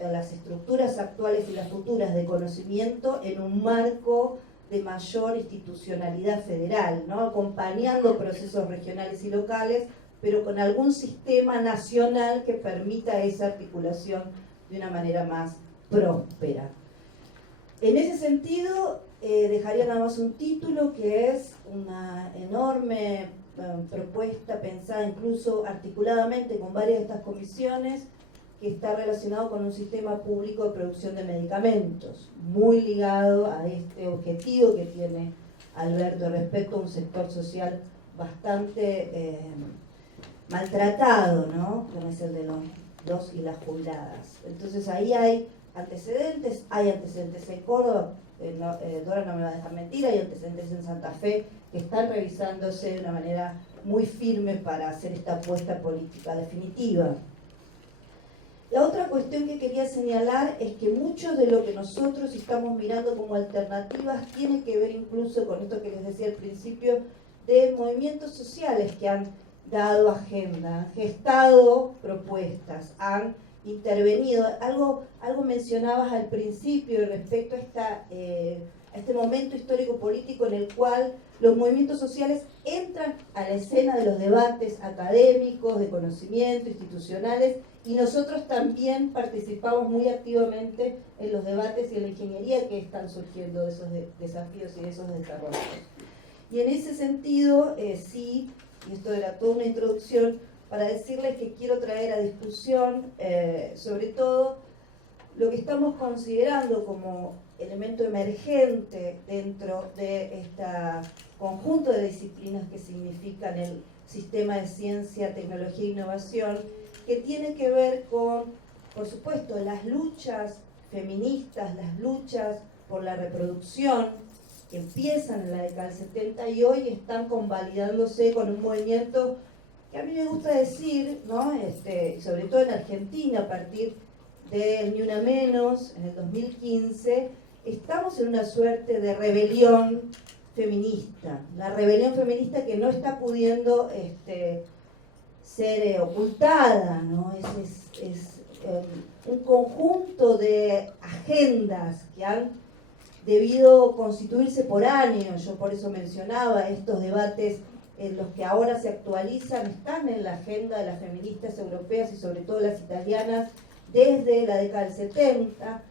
las estructuras actuales y las futuras de conocimiento en un marco de mayor institucionalidad federal, ¿no? Acompañando procesos regionales y locales, pero con algún sistema nacional que permita esa articulación de una manera más próspera. En ese sentido, dejaría nada más un título que es una enorme propuesta pensada incluso articuladamente con varias de estas comisiones, que está relacionado con un sistema público de producción de medicamentos, muy ligado a este objetivo que tiene Alberto respecto a un sector social bastante maltratado, ¿no? Como es el de los y las jubiladas. Entonces ahí hay antecedentes en Córdoba, Dora no me va a dejar mentir, hay antecedentes en Santa Fe que están revisándose de una manera muy firme para hacer esta apuesta política definitiva. La otra cuestión que quería señalar es que mucho de lo que nosotros estamos mirando como alternativas tiene que ver incluso con esto que les decía al principio, de movimientos sociales que han dado agenda, han gestado propuestas, han intervenido. Algo mencionabas al principio respecto a este momento histórico-político en el cual los movimientos sociales entran a la escena de los debates académicos, de conocimiento, institucionales, y nosotros también participamos muy activamente en los debates y en la ingeniería que están surgiendo de esos desafíos y de esos desarrollos. Y en ese sentido, sí, y esto era toda una introducción para decirles que quiero traer a discusión, sobre todo, lo que estamos considerando como elemento emergente dentro de este conjunto de disciplinas que significan el sistema de ciencia, tecnología e innovación, que tiene que ver con, por supuesto, las luchas feministas, las luchas por la reproducción, que empiezan en la década del 70 y hoy están convalidándose con un movimiento que a mí me gusta decir, ¿no? Sobre todo en Argentina, a partir del Ni Una Menos, en el 2015, estamos en una suerte de rebelión feminista. La rebelión feminista que no está pudiendo ser ocultada, ¿no? Es un conjunto de agendas que han debido constituirse por años. Yo por eso mencionaba estos debates en los que ahora se actualizan, están en la agenda de las feministas europeas y sobre todo las italianas desde la década del 70,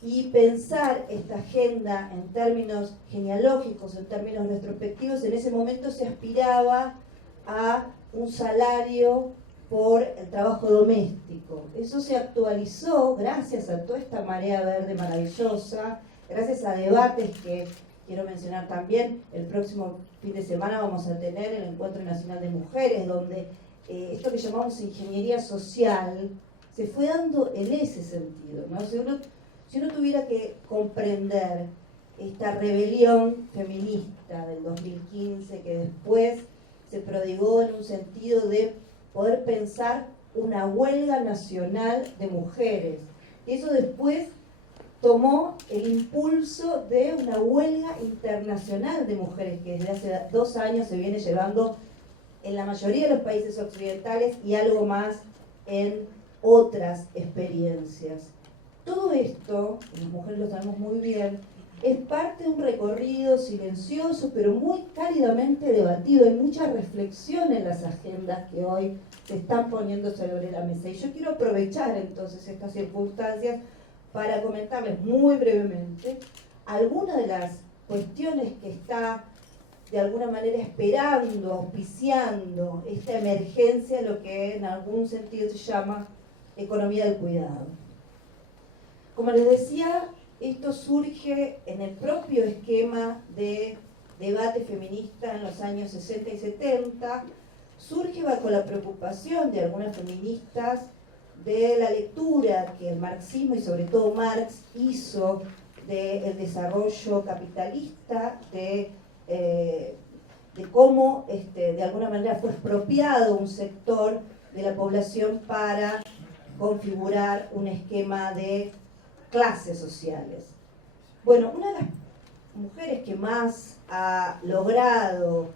y pensar esta agenda en términos genealógicos, en términos retrospectivos, en ese momento se aspiraba a un salario por el trabajo doméstico. Eso se actualizó gracias a toda esta marea verde maravillosa, gracias a debates que quiero mencionar también. El próximo fin de semana vamos a tener el Encuentro Nacional de Mujeres, donde esto que llamamos ingeniería social se fue dando en ese sentido, ¿no? Si uno tuviera que comprender esta rebelión feminista del 2015, que después se prodigó en un sentido de poder pensar una huelga nacional de mujeres, eso después tomó el impulso de una huelga internacional de mujeres que desde hace 2 años se viene llevando en la mayoría de los países occidentales y algo más en otras experiencias. Todo esto, las mujeres lo sabemos muy bien, es parte de un recorrido silencioso pero muy cálidamente debatido. Hay mucha reflexión en las agendas que hoy se están poniendo sobre la mesa. Y yo quiero aprovechar entonces estas circunstancias para comentarles muy brevemente algunas de las cuestiones que está de alguna manera esperando, auspiciando esta emergencia, lo que en algún sentido se llama economía del cuidado. Como les decía, esto surge en el propio esquema de debate feminista en los años 60 y 70, surge bajo la preocupación de algunas feministas de la lectura que el marxismo y sobre todo Marx hizo del desarrollo capitalista, de cómo de alguna manera fue expropiado un sector de la población para configurar un esquema de clases sociales. Bueno, una de las mujeres que más ha logrado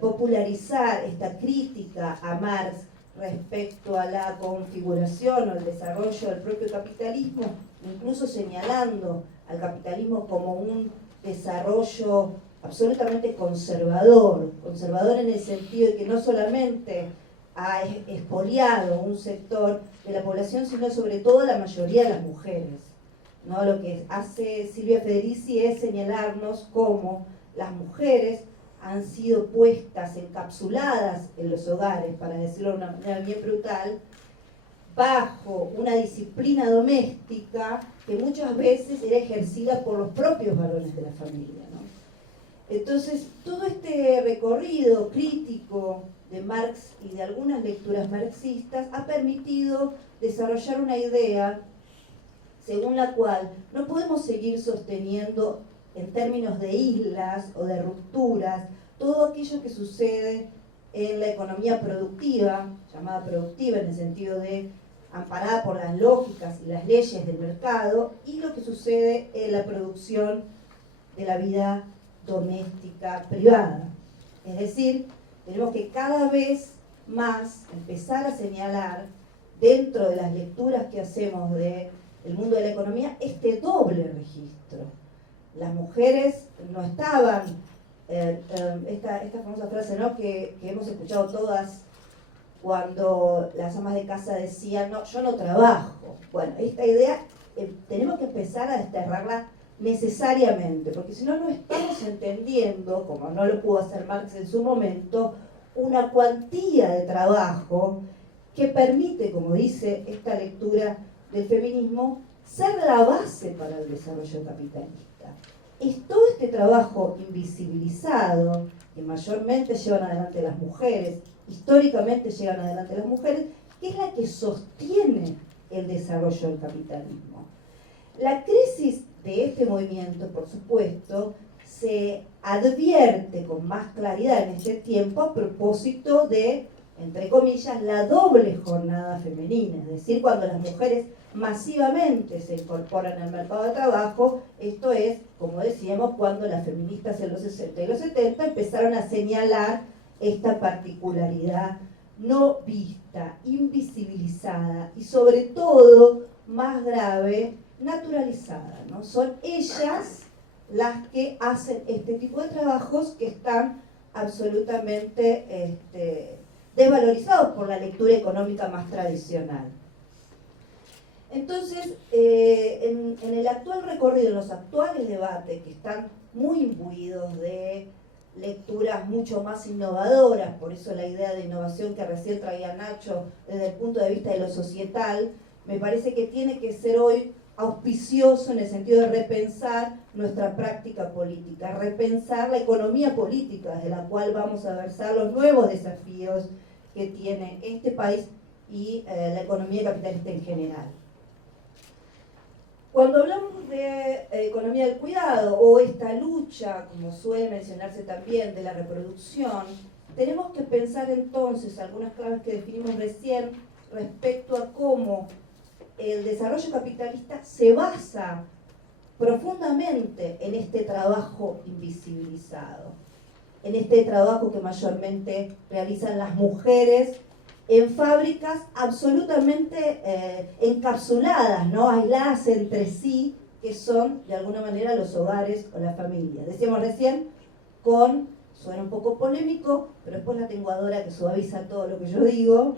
popularizar esta crítica a Marx, respecto a la configuración o el desarrollo del propio capitalismo, incluso señalando al capitalismo como un desarrollo absolutamente conservador en el sentido de que no solamente ha expoliado un sector de la población, sino sobre todo la mayoría de las mujeres, ¿no? Lo que hace Silvia Federici es señalarnos cómo las mujeres han sido puestas, encapsuladas en los hogares, para decirlo de una manera bien brutal, bajo una disciplina doméstica que muchas veces era ejercida por los propios varones de la familia, ¿no? Entonces, todo este recorrido crítico de Marx y de algunas lecturas marxistas ha permitido desarrollar una idea según la cual no podemos seguir sosteniendo en términos de islas o de rupturas todo aquello que sucede en la economía productiva, llamada productiva en el sentido de amparada por las lógicas y las leyes del mercado, y lo que sucede en la producción de la vida doméstica privada. Es decir, tenemos que cada vez más empezar a señalar dentro de las lecturas que hacemos del mundo de la economía este doble registro. Las mujeres no estaban, esta famosa frase, ¿no?, que hemos escuchado todas cuando las amas de casa decían, no, yo no trabajo. Bueno, esta idea tenemos que empezar a desterrarla necesariamente, porque si no, no estamos entendiendo, como no lo pudo hacer Marx en su momento, una cuantía de trabajo que permite, como dice esta lectura del feminismo, ser la base para el desarrollo capitalista. Es todo este trabajo invisibilizado, que mayormente llevan adelante las mujeres, históricamente llegan adelante las mujeres, que es la que sostiene el desarrollo del capitalismo. La crisis de este movimiento, por supuesto, se advierte con más claridad en este tiempo a propósito de, entre comillas, la doble jornada femenina, es decir, cuando las mujeres masivamente se incorporan al mercado de trabajo. Esto es, como decíamos, cuando las feministas en los 60 y los 70 empezaron a señalar esta particularidad no vista, invisibilizada y sobre todo, más grave, naturalizada, ¿no? Son ellas las que hacen este tipo de trabajos que están absolutamente desvalorizados por la lectura económica más tradicional. Entonces, en el actual recorrido, en los actuales debates que están muy imbuidos de lecturas mucho más innovadoras, por eso la idea de innovación que recién traía Nacho desde el punto de vista de lo societal, me parece que tiene que ser hoy auspicioso en el sentido de repensar nuestra práctica política, repensar la economía política desde la cual vamos a versar los nuevos desafíos que tiene este país y la economía capitalista en general. Cuando hablamos de economía del cuidado o esta lucha, como suele mencionarse también, de la reproducción, tenemos que pensar entonces algunas claves que definimos recién respecto a cómo el desarrollo capitalista se basa profundamente en este trabajo invisibilizado, en este trabajo que mayormente realizan las mujeres en fábricas absolutamente encapsuladas, ¿no?, aisladas entre sí, que son de alguna manera los hogares o las familias. Decíamos recién, suena un poco polémico, pero después la tengo a Dora que suaviza todo lo que yo digo,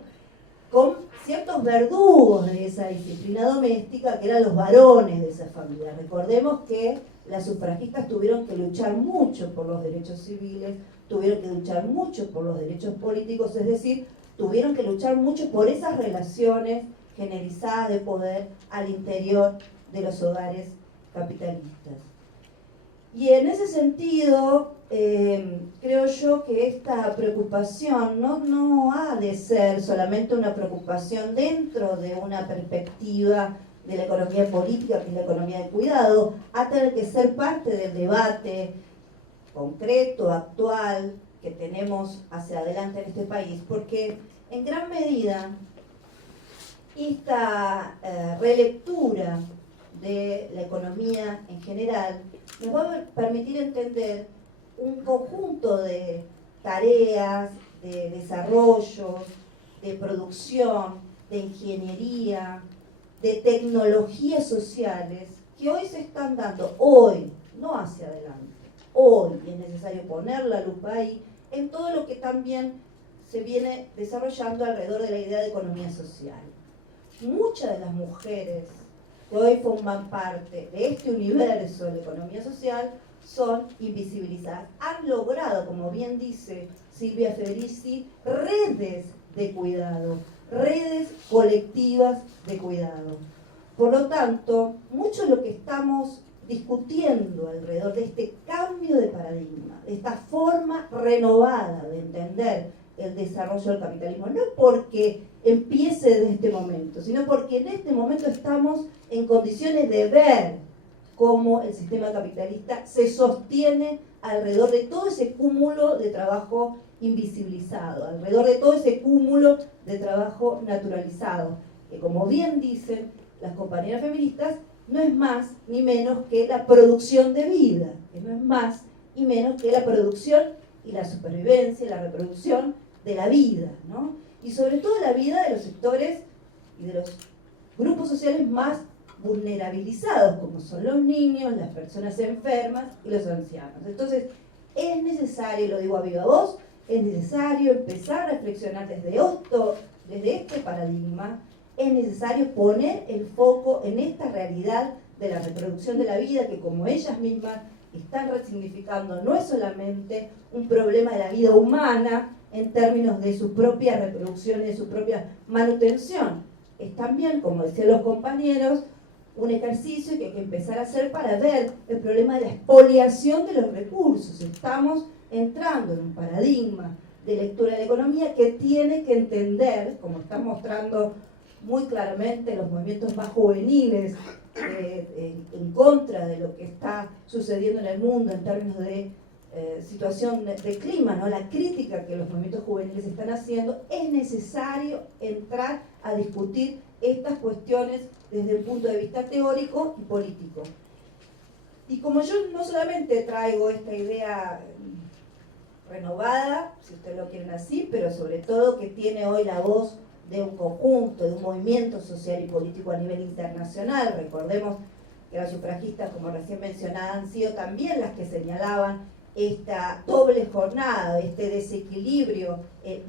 con ciertos verdugos de esa disciplina doméstica que eran los varones de esa familia. Recordemos que las sufragistas tuvieron que luchar mucho por los derechos civiles, tuvieron que luchar mucho por los derechos políticos, es decir, tuvieron que luchar mucho por esas relaciones generizadas de poder al interior de los hogares capitalistas. Y en ese sentido, creo yo que esta preocupación no ha de ser solamente una preocupación dentro de una perspectiva de la economía política, que es la economía del cuidado, ha de tener que ser parte del debate concreto, actual, que tenemos hacia adelante en este país, porque en gran medida esta relectura de la economía en general nos va a permitir entender un conjunto de tareas, de desarrollos, de producción, de ingeniería, de tecnologías sociales, que hoy se están dando, hoy, no hacia adelante, hoy, y es necesario poner la lupa ahí, en todo lo que también se viene desarrollando alrededor de la idea de economía social. Muchas de las mujeres que hoy forman parte de este universo de la economía social son invisibilizadas. Han logrado, como bien dice Silvia Federici, redes de cuidado, redes colectivas de cuidado. Por lo tanto, mucho de lo que estamos discutiendo alrededor de este cambio de paradigma, de esta forma renovada de entender el desarrollo del capitalismo, no porque empiece desde este momento, sino porque en este momento estamos en condiciones de ver cómo el sistema capitalista se sostiene alrededor de todo ese cúmulo de trabajo invisibilizado, alrededor de todo ese cúmulo de trabajo naturalizado, que como bien dicen las compañeras feministas, no es más ni menos que la producción de vida, que no es más y menos que la producción y la supervivencia, la reproducción de la vida, ¿no? Y sobre todo la vida de los sectores y de los grupos sociales más vulnerabilizados, como son los niños, las personas enfermas y los ancianos. Entonces, es necesario, lo digo a viva voz, es necesario empezar a reflexionar desde este paradigma, es necesario poner el foco en esta realidad de la reproducción de la vida, que como ellas mismas están resignificando, no es solamente un problema de la vida humana en términos de su propia reproducción y de su propia manutención. Es también, como decían los compañeros, un ejercicio que hay que empezar a hacer para ver el problema de la expoliación de los recursos. Estamos entrando en un paradigma de lectura de la economía que tiene que entender, como están mostrando muy claramente los movimientos más juveniles en contra de lo que está sucediendo en el mundo en términos de situación de clima, ¿no? La crítica que los movimientos juveniles están haciendo, es necesario entrar a discutir estas cuestiones desde el punto de vista teórico y político. Y como yo no solamente traigo esta idea renovada, si ustedes lo quieren así, pero sobre todo que tiene hoy la voz de un conjunto, de un movimiento social y político a nivel internacional. Recordemos que las sufragistas, como recién mencionadas, han sido también las que señalaban esta doble jornada, este desequilibrio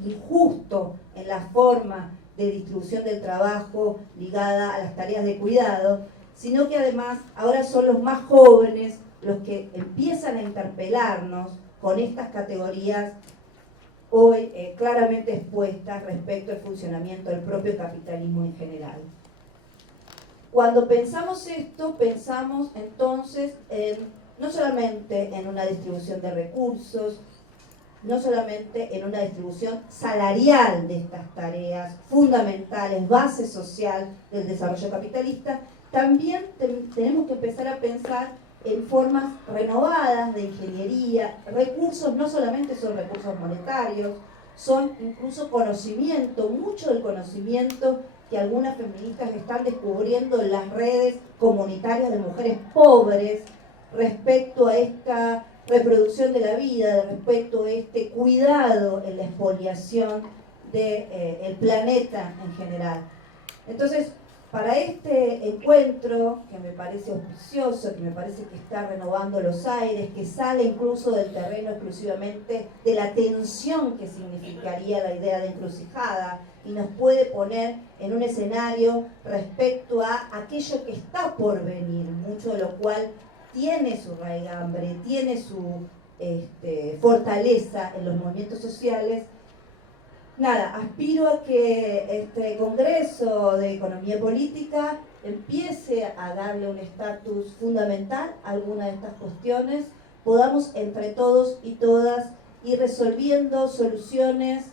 injusto en la forma de distribución del trabajo ligada a las tareas de cuidado, sino que además ahora son los más jóvenes los que empiezan a interpelarnos con estas categorías hoy claramente expuestas respecto al funcionamiento del propio capitalismo en general. Cuando pensamos esto, pensamos entonces no solamente en una distribución de recursos, no solamente en una distribución salarial de estas tareas fundamentales, base social del desarrollo capitalista, también tenemos que empezar a pensar en formas renovadas de ingeniería. Recursos no solamente son recursos monetarios, son incluso conocimiento, mucho del conocimiento que algunas feministas están descubriendo en las redes comunitarias de mujeres pobres respecto a esta reproducción de la vida, respecto a este cuidado en la expoliación del planeta en general. Entonces, para este encuentro, que me parece auspicioso, que me parece que está renovando los aires, que sale incluso del terreno exclusivamente de la tensión que significaría la idea de encrucijada, y nos puede poner en un escenario respecto a aquello que está por venir, mucho de lo cual tiene su raigambre, tiene su fortaleza en los movimientos sociales. Nada, aspiro a que este Congreso de Economía Política empiece a darle un estatus fundamental a alguna de estas cuestiones, podamos entre todos y todas ir resolviendo soluciones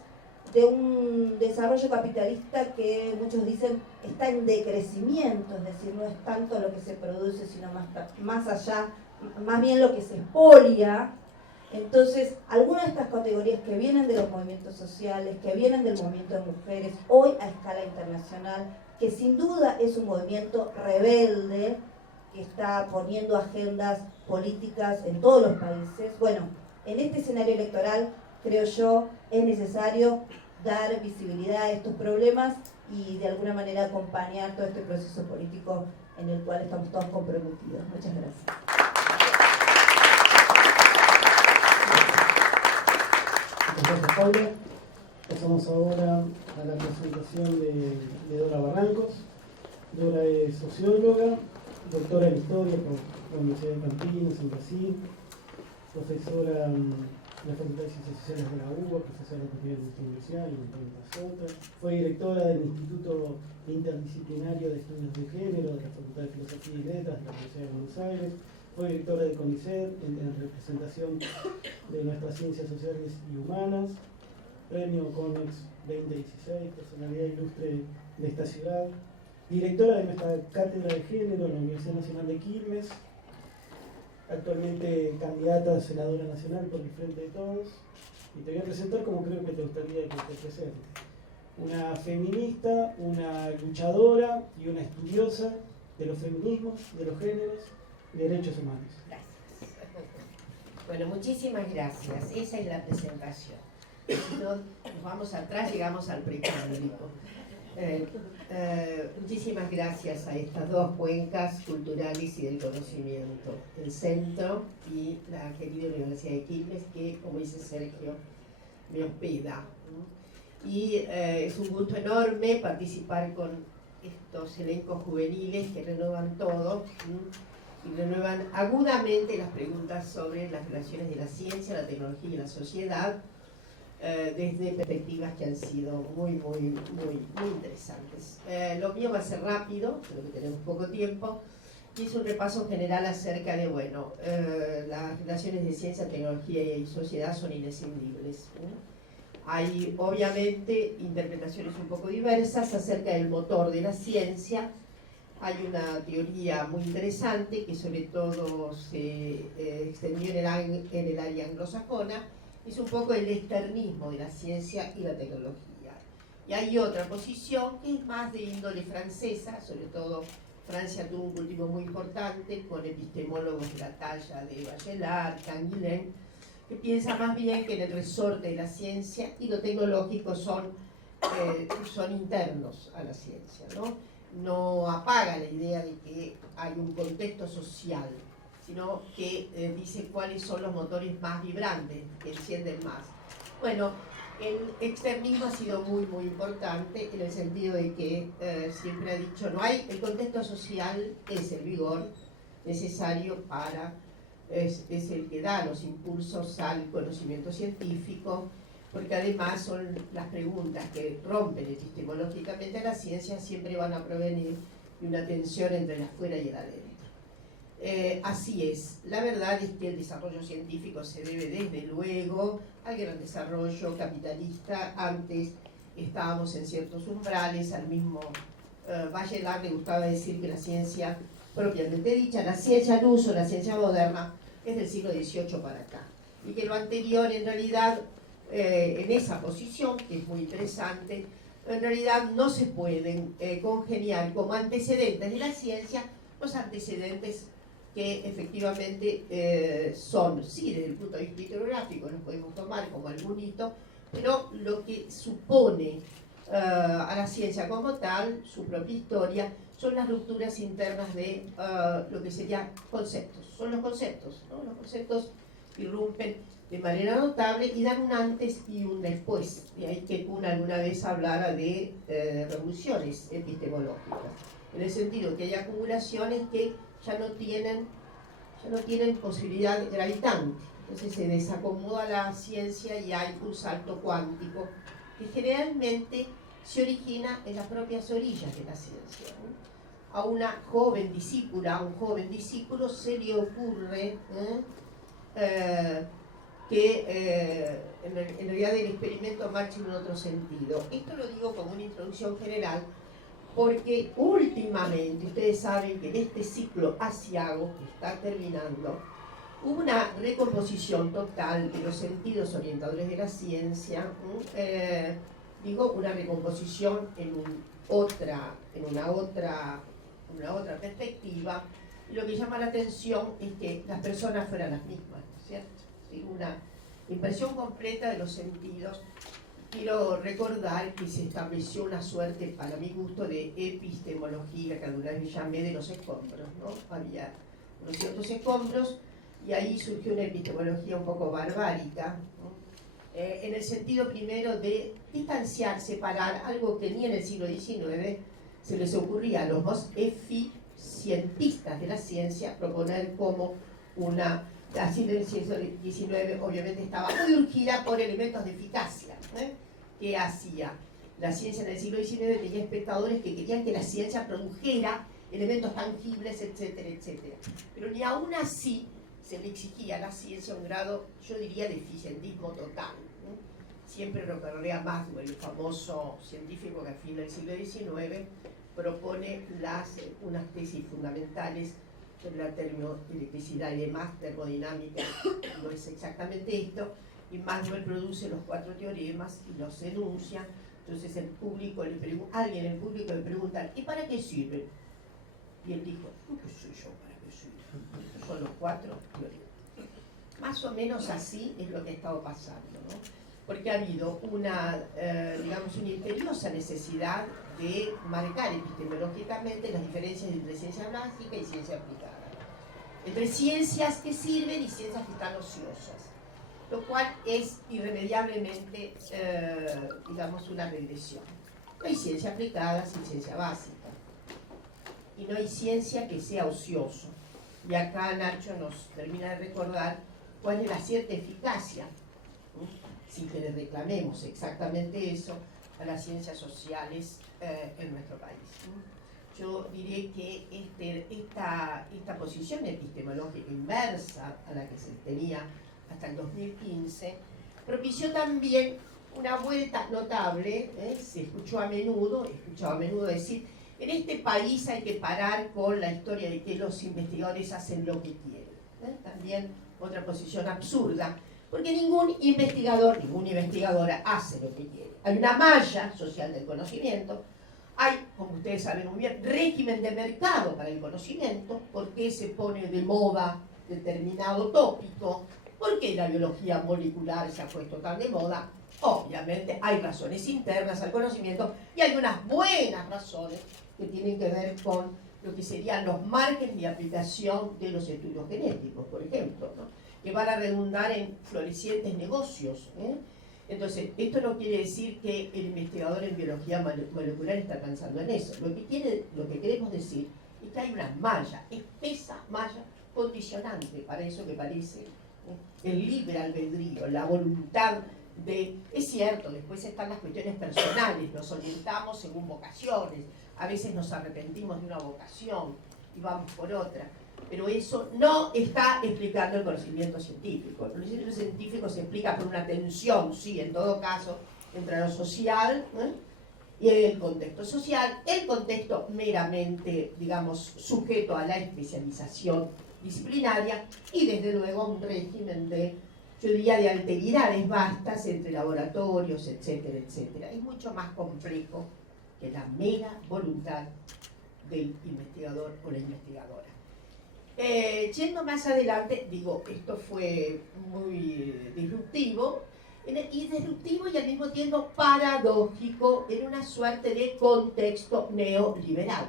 de un desarrollo capitalista que muchos dicen está en decrecimiento, es decir, no es tanto lo que se produce, sino más allá, más bien lo que se expolia. Entonces, algunas de estas categorías que vienen de los movimientos sociales, que vienen del movimiento de mujeres, hoy a escala internacional, que sin duda es un movimiento rebelde, que está poniendo agendas políticas en todos los países. Bueno, en este escenario electoral, creo yo, es necesario dar visibilidad a estos problemas y de alguna manera acompañar todo este proceso político en el cual estamos todos comprometidos. Muchas gracias. Muchas gracias, Paula. Pasamos ahora a la presentación de Dora Barrancos. Dora es socióloga, doctora en Historia por la Universidad de Campinas, en Brasil, profesora en la Facultad de Ciencias Sociales de la UBA, profesora de la Universidad y en tantas otras. Fue directora del Instituto Interdisciplinario de Estudios de Género de la Facultad de Filosofía y Letras de la Universidad de Buenos Aires. Fue directora de CONICET en representación de nuestras ciencias sociales y humanas. Premio CONEX 2016, personalidad ilustre de esta ciudad. Directora de nuestra cátedra de género en la Universidad Nacional de Quilmes. Actualmente candidata a senadora nacional por el Frente de Todos. Y te voy a presentar como creo que te gustaría que te presente. Una feminista, una luchadora y una estudiosa de los feminismos, de los géneros y derechos humanos. Gracias. Bueno, muchísimas gracias. Esa es la presentación. Si no, nos vamos atrás, llegamos al precámbrico. Muchísimas gracias a estas dos cuencas culturales y del conocimiento, el centro y la querida Universidad de Quilmes, que, como dice Sergio, me hospeda. Y es un gusto enorme participar con estos elencos juveniles que renuevan todo y renuevan agudamente las preguntas sobre las relaciones de la ciencia, la tecnología y la sociedad, desde perspectivas que han sido muy interesantes. Lo mío va a ser rápido, creo que tenemos poco tiempo, y es un repaso general acerca de, bueno, las relaciones de ciencia, tecnología y sociedad son inescindibles. Hay obviamente interpretaciones un poco diversas acerca del motor de la ciencia. Hay una teoría muy interesante que sobre todo se extendió en el área anglosajona, es un poco el externismo de la ciencia y la tecnología. Y hay otra posición que es más de índole francesa, sobre todo Francia tuvo un cultivo muy importante con epistemólogos de la talla de Bachelard, Canguilhem, que piensa más bien que en el resorte de la ciencia y lo tecnológico son internos a la ciencia, ¿no? No apaga la idea de que hay un contexto social, sino que dice cuáles son los motores más vibrantes, que encienden más. Bueno, el externismo ha sido muy importante en el sentido de que siempre ha dicho, no hay, el contexto social es el vigor necesario para, es el que da los impulsos al conocimiento científico, porque además son las preguntas que rompen epistemológicamente la ciencia, siempre van a provenir de una tensión entre el afuera y el adentro. Así es, la verdad es que el desarrollo científico se debe desde luego al gran desarrollo capitalista. Antes estábamos en ciertos umbrales, al mismo Bachelard le gustaba decir que la ciencia propiamente dicha, la ciencia al uso, la ciencia moderna, es del siglo XVIII para acá, y que lo anterior en realidad en esa posición, que es muy interesante, en realidad no se pueden congeniar como antecedentes de la ciencia los antecedentes que efectivamente son, sí, desde el punto de vista historiográfico los podemos tomar como algún hito, pero lo que supone a la ciencia como tal, su propia historia, son las rupturas internas de lo que serían conceptos. Son los conceptos, ¿no? Los conceptos irrumpen de manera notable y dan un antes y un después. De ahí que Kuhn alguna vez hablara de revoluciones epistemológicas, en el sentido que hay acumulaciones que ya no tienen posibilidad gravitante. Entonces se desacomoda la ciencia y hay un salto cuántico que generalmente se origina en las propias orillas de la ciencia, ¿no? A una joven discípula, a un joven discípulo se le ocurre que en realidad el experimento marche en otro sentido. Esto lo digo como una introducción general porque últimamente, ustedes saben que en este ciclo asiago que está terminando, hubo una recomposición total de los sentidos orientadores de la ciencia, digo una recomposición en una otra perspectiva, y lo que llama la atención es que las personas fueran las mismas, ¿cierto? Sí, una impresión completa de los sentidos quiero recordar que se estableció una suerte, para mi gusto, de epistemología que alguna vez llamé de los escombros, ¿no? Había unos ciertos escombros y ahí surgió una epistemología un poco barbárica, ¿no? En el sentido primero de distanciar, separar algo que ni en el siglo XIX se les ocurría a los más eficientistas de la ciencia proponer como una... Así en el siglo XIX obviamente estaba muy urgida por elementos de eficacia. ¿Qué hacía? La ciencia en el siglo XIX tenía espectadores que querían que la ciencia produjera elementos tangibles, etcétera, etcétera. Pero ni aún así se le exigía a la ciencia un grado, yo diría, de eficientismo total. Siempre recordé a Maxwell, el famoso científico que a fines del siglo XIX propone unas tesis fundamentales sobre la termoelectricidad y demás, termodinámica, no es exactamente esto, y Maxwell produce los 4 teoremas y los enuncia. Entonces alguien en el público le pregunta, ¿y para qué sirven? Y él dijo, ¿qué sé yo para qué sirven? Son los 4 teoremas. Más o menos así es lo que ha estado pasando, ¿no? Porque ha habido una imperiosa necesidad de marcar epistemológicamente las diferencias entre ciencia básica y ciencia aplicada, entre ciencias que sirven y ciencias que están ociosas, lo cual es irremediablemente, una regresión. No hay ciencia aplicada sin ciencia básica, y no hay ciencia que sea ocioso. Y acá Nacho nos termina de recordar cuál es la cierta eficacia, sin que le reclamemos exactamente eso a las ciencias sociales en nuestro país. Yo diré que esta posición epistemológica inversa a la que se tenía hasta el 2015 propició también una vuelta notable. Se escuchaba a menudo decir, en este país hay que parar con la historia de que los investigadores hacen lo que quieren. También otra posición absurda, porque ningún investigador, ninguna investigadora hace lo que quiere. Hay una malla social del conocimiento, hay, como ustedes saben muy bien, régimen de mercado para el conocimiento, por qué se pone de moda determinado tópico, por qué la biología molecular se ha puesto tan de moda. Obviamente hay razones internas al conocimiento y hay unas buenas razones que tienen que ver con lo que serían los márgenes de aplicación de los estudios genéticos, por ejemplo, ¿no? Que van a redundar en florecientes negocios. Entonces, esto no quiere decir que el investigador en biología molecular está pensando en eso. Lo que queremos decir es que hay una malla, espesa malla condicionante para eso que parece el libre albedrío, la voluntad de... Es cierto, después están las cuestiones personales, nos orientamos según vocaciones, a veces nos arrepentimos de una vocación y vamos por otra. Pero eso no está explicando el conocimiento científico. El conocimiento científico se explica por una tensión, sí, en todo caso, entre lo social y el contexto social, el contexto meramente, sujeto a la especialización disciplinaria y desde luego un régimen de, yo diría, de alteridades vastas entre laboratorios, etcétera, etcétera. Es mucho más complejo que la mera voluntad del investigador o la investigadora. Yendo más adelante, esto fue muy disruptivo, y al mismo tiempo paradójico en una suerte de contexto neoliberal.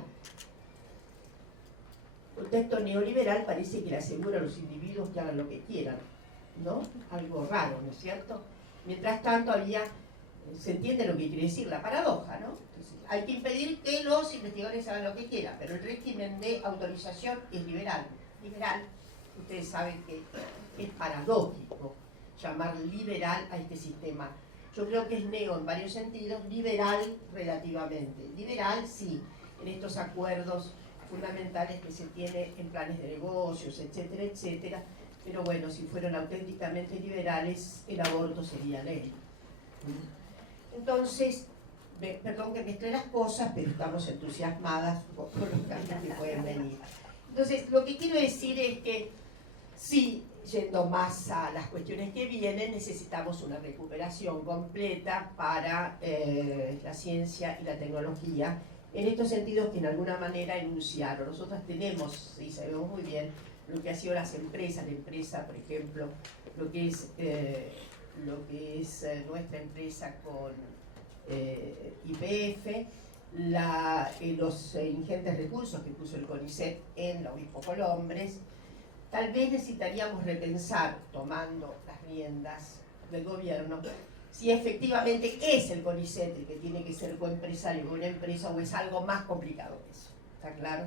El contexto neoliberal parece que le asegura a los individuos que hagan lo que quieran, ¿no? Algo raro, ¿no es cierto? Mientras tanto se entiende lo que quiere decir la paradoja, ¿no? Entonces, hay que impedir que los investigadores hagan lo que quieran, pero el régimen de autorización es liberal. Liberal, ustedes saben que es paradójico llamar liberal a este sistema. Yo creo que es neo en varios sentidos, liberal relativamente. Liberal, sí, en estos acuerdos fundamentales que se tienen en planes de negocios, etcétera, etcétera. Pero bueno, si fueron auténticamente liberales, el aborto sería ley. Entonces, perdón que mezcle las cosas, pero estamos entusiasmadas por los cambios que pueden venir. Entonces, lo que quiero decir es que sí, yendo más a las cuestiones que vienen, necesitamos una recuperación completa para la ciencia y la tecnología, en estos sentidos que en alguna manera enunciaron. Nosotros tenemos, y sabemos muy bien, lo que han sido las empresas, la empresa, por ejemplo, lo que es lo que es nuestra empresa con YPF, los ingentes recursos que puso el CONICET en la Obispo Colombres. Tal vez necesitaríamos repensar, tomando las riendas del gobierno, si efectivamente es el CONICET el que tiene que ser coempresario de una empresa o es algo más complicado que eso. ¿Está claro?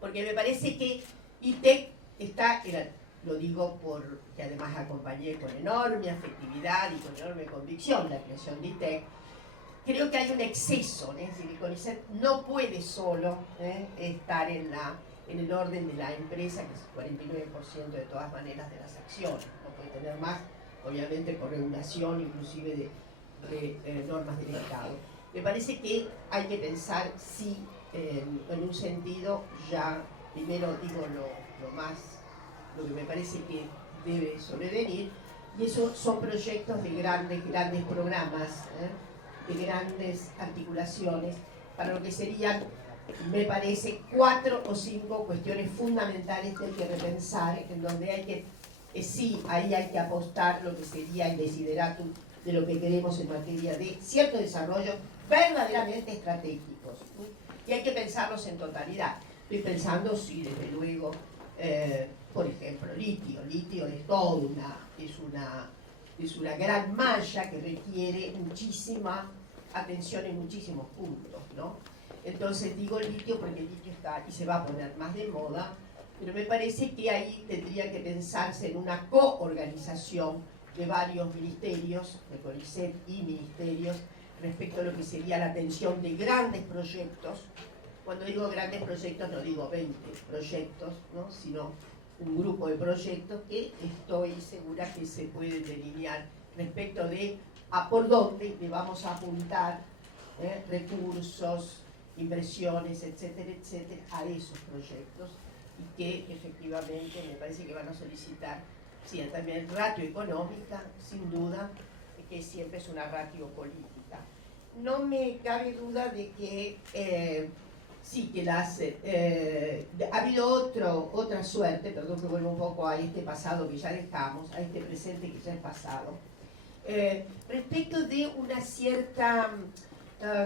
Porque me parece que ITEC está, lo digo porque además acompañé con enorme afectividad y con enorme convicción la creación de ITEC. Creo que hay un exceso, es decir, el CONICET no puede solo estar en el orden de la empresa, que es el 49% de todas maneras de las acciones, no puede tener más, obviamente por regulación inclusive de normas del Estado. Me parece que hay que pensar si en un sentido ya, primero digo lo que me parece que debe sobrevenir, y eso son proyectos de grandes programas, de grandes articulaciones, para lo que serían, me parece, 4 o 5 cuestiones fundamentales que hay que repensar, en donde hay que, sí, ahí hay que apostar lo que sería el desideratum de lo que queremos en materia de cierto desarrollo verdaderamente estratégicos, y hay que pensarlos en totalidad. Estoy pensando, sí, desde luego, por ejemplo, litio es toda una gran malla que requiere muchísima atención en muchísimos puntos, ¿no? Entonces digo litio porque el litio está y se va a poner más de moda, pero me parece que ahí tendría que pensarse en una coorganización de varios ministerios, de CONICET y ministerios, respecto a lo que sería la atención de grandes proyectos. Cuando digo grandes proyectos no digo 20 proyectos, ¿no? Sino un grupo de proyectos que estoy segura que se pueden delinear respecto de a por dónde le vamos a apuntar recursos, inversiones, etcétera, etcétera, a esos proyectos, y que efectivamente me parece que van a solicitar, sí, también ratio económica, sin duda, que siempre es una ratio política. No me cabe duda de que sí, que ha habido otra suerte, perdón que vuelvo un poco a este pasado que ya dejamos, a este presente que ya es pasado, respecto de una cierta,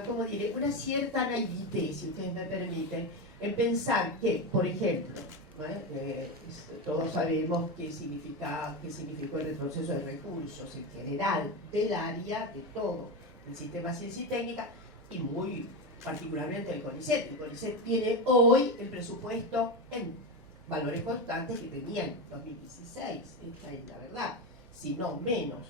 ¿cómo diré? Una cierta naivete, si ustedes me permiten, en pensar que, por ejemplo, todos sabemos qué significó el retroceso de recursos en general del área, de todo el sistema ciencia y técnica, y muy particularmente el CONICET. El CONICET tiene hoy el presupuesto en valores constantes que tenía en 2016, esta es la verdad, si no menos.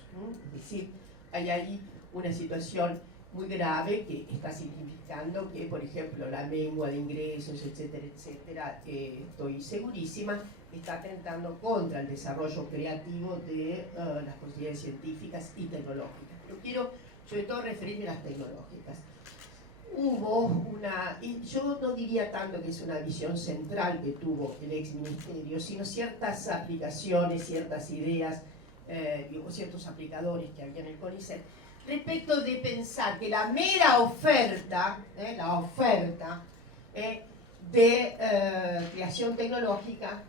Es decir, hay ahí una situación muy grave que está significando que, por ejemplo, la mengua de ingresos, etcétera, etcétera, estoy segurísima, está atentando contra el desarrollo creativo de las posibilidades científicas y tecnológicas. Pero quiero, sobre todo, referirme a las tecnológicas. Hubo y yo no diría tanto que es una visión central que tuvo el exministerio, sino ciertas aplicaciones, ciertas ideas, ciertos aplicadores que había en el CONICET, respecto de pensar que la mera oferta, de creación tecnológica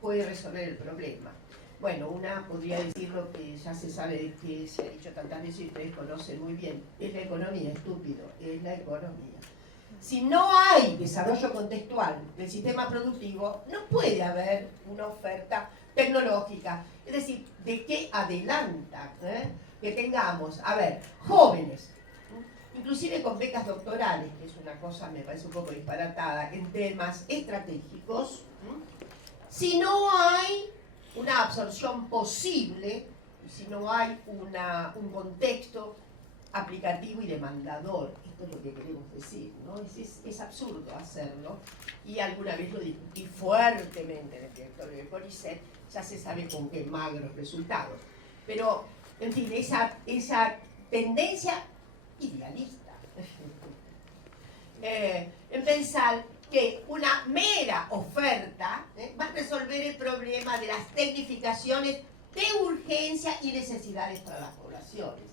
puede resolver el problema. Bueno, una podría decir lo que ya se sabe, que se ha dicho tantas veces y ustedes conocen muy bien, es la economía, estúpido, es la economía. Si no hay desarrollo contextual del sistema productivo, no puede haber una oferta tecnológica. Es decir, ¿de qué adelanta que tengamos, a ver, jóvenes, inclusive con becas doctorales, que es una cosa, me parece un poco disparatada, en temas estratégicos, si no hay una absorción posible, si no hay un contexto aplicativo y demandador? Esto es lo que queremos decir, ¿no? Es absurdo hacerlo, y alguna vez lo discutí fuertemente en el directorio de CONICET, ya se sabe con qué magros resultados. Pero, en fin, esa tendencia idealista en pensar que una mera oferta va a resolver el problema de las tecnificaciones de urgencia y necesidades para las poblaciones.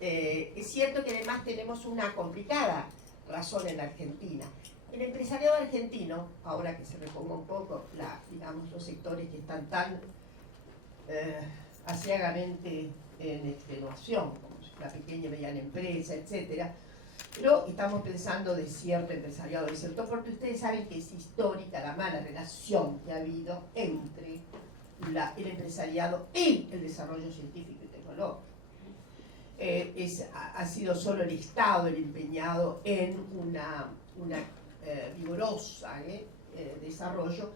Es cierto que además tenemos una complicada razón en la Argentina. El empresariado argentino, ahora que se reponga un poco digamos, los sectores que están tan aciagamente en extenuación, como la pequeña y mediana empresa, etc. Pero estamos pensando de cierto empresariado, de cierto, porque ustedes saben que es histórica la mala relación que ha habido entre el empresariado y el desarrollo científico y tecnológico. Ha sido solo el Estado el empeñado en una vigorosa desarrollo,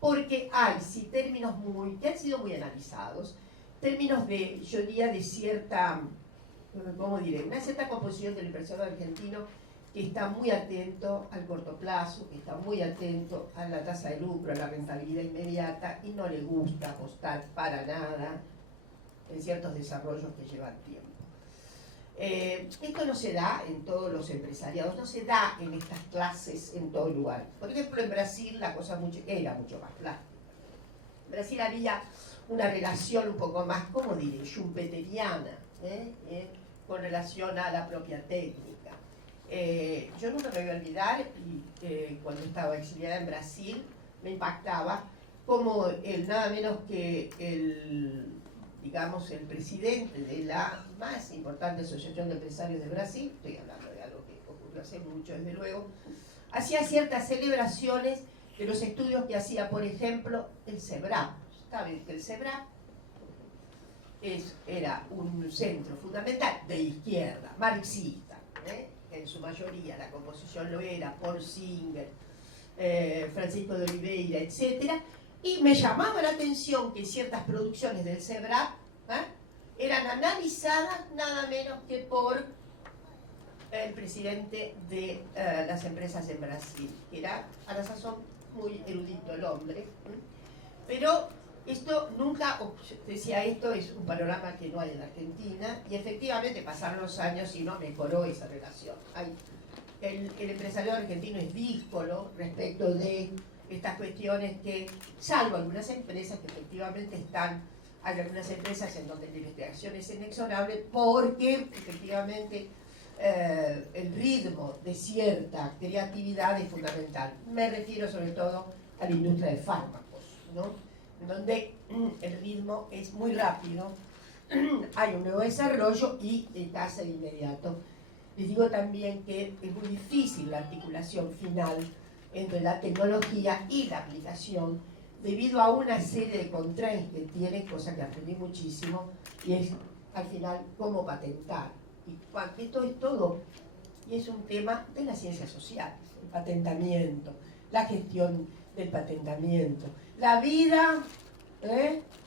porque hay, sí, términos que han sido muy analizados, términos de, yo diría, de cierta, ¿cómo diré?, una cierta composición del empresario argentino que está muy atento al corto plazo, que está muy atento a la tasa de lucro, a la rentabilidad inmediata, y no le gusta apostar para nada en ciertos desarrollos que llevan tiempo. Esto no se da en todos los empresariados, no se da en estas clases en todo lugar. Por ejemplo, en Brasil la cosa era mucho más plástica. En Brasil había una relación un poco más, ¿cómo diré?, schumpeteriana, con relación a la propia técnica. Yo nunca me voy a olvidar, cuando estaba exiliada en Brasil, me impactaba como nada menos que digamos, el presidente de la más importante asociación de empresarios de Brasil, estoy hablando de algo que ocurrió hace mucho, desde luego, hacía ciertas celebraciones de los estudios que hacía, por ejemplo, el CEBRAP. Saben que el CEBRAP era un centro fundamental de izquierda, marxista, en su mayoría, la composición lo era, Paul Singer, Francisco de Oliveira, etc. Y me llamaba la atención que ciertas producciones del CEBRAP eran analizadas nada menos que por el presidente de las empresas en Brasil, que era a la sazón muy erudito el hombre. Pero esto nunca, decía, esto es un panorama que no hay en Argentina, y efectivamente pasaron los años y no mejoró esa relación. El empresario argentino es díscolo respecto de estas cuestiones que, salvo algunas empresas que efectivamente hay algunas empresas en donde la investigación es inexorable porque efectivamente el ritmo de cierta creatividad es fundamental. Me refiero sobre todo a la industria de fármacos, ¿no?, donde el ritmo es muy rápido, hay un nuevo desarrollo y tasa de inmediato. Les digo también que es muy difícil la articulación final entre la tecnología y la aplicación, debido a una serie de constraints que tiene, cosa que aprendí muchísimo, y es al final cómo patentar. Y esto es todo, y es un tema de las ciencias sociales, el patentamiento, la gestión del patentamiento, la vida,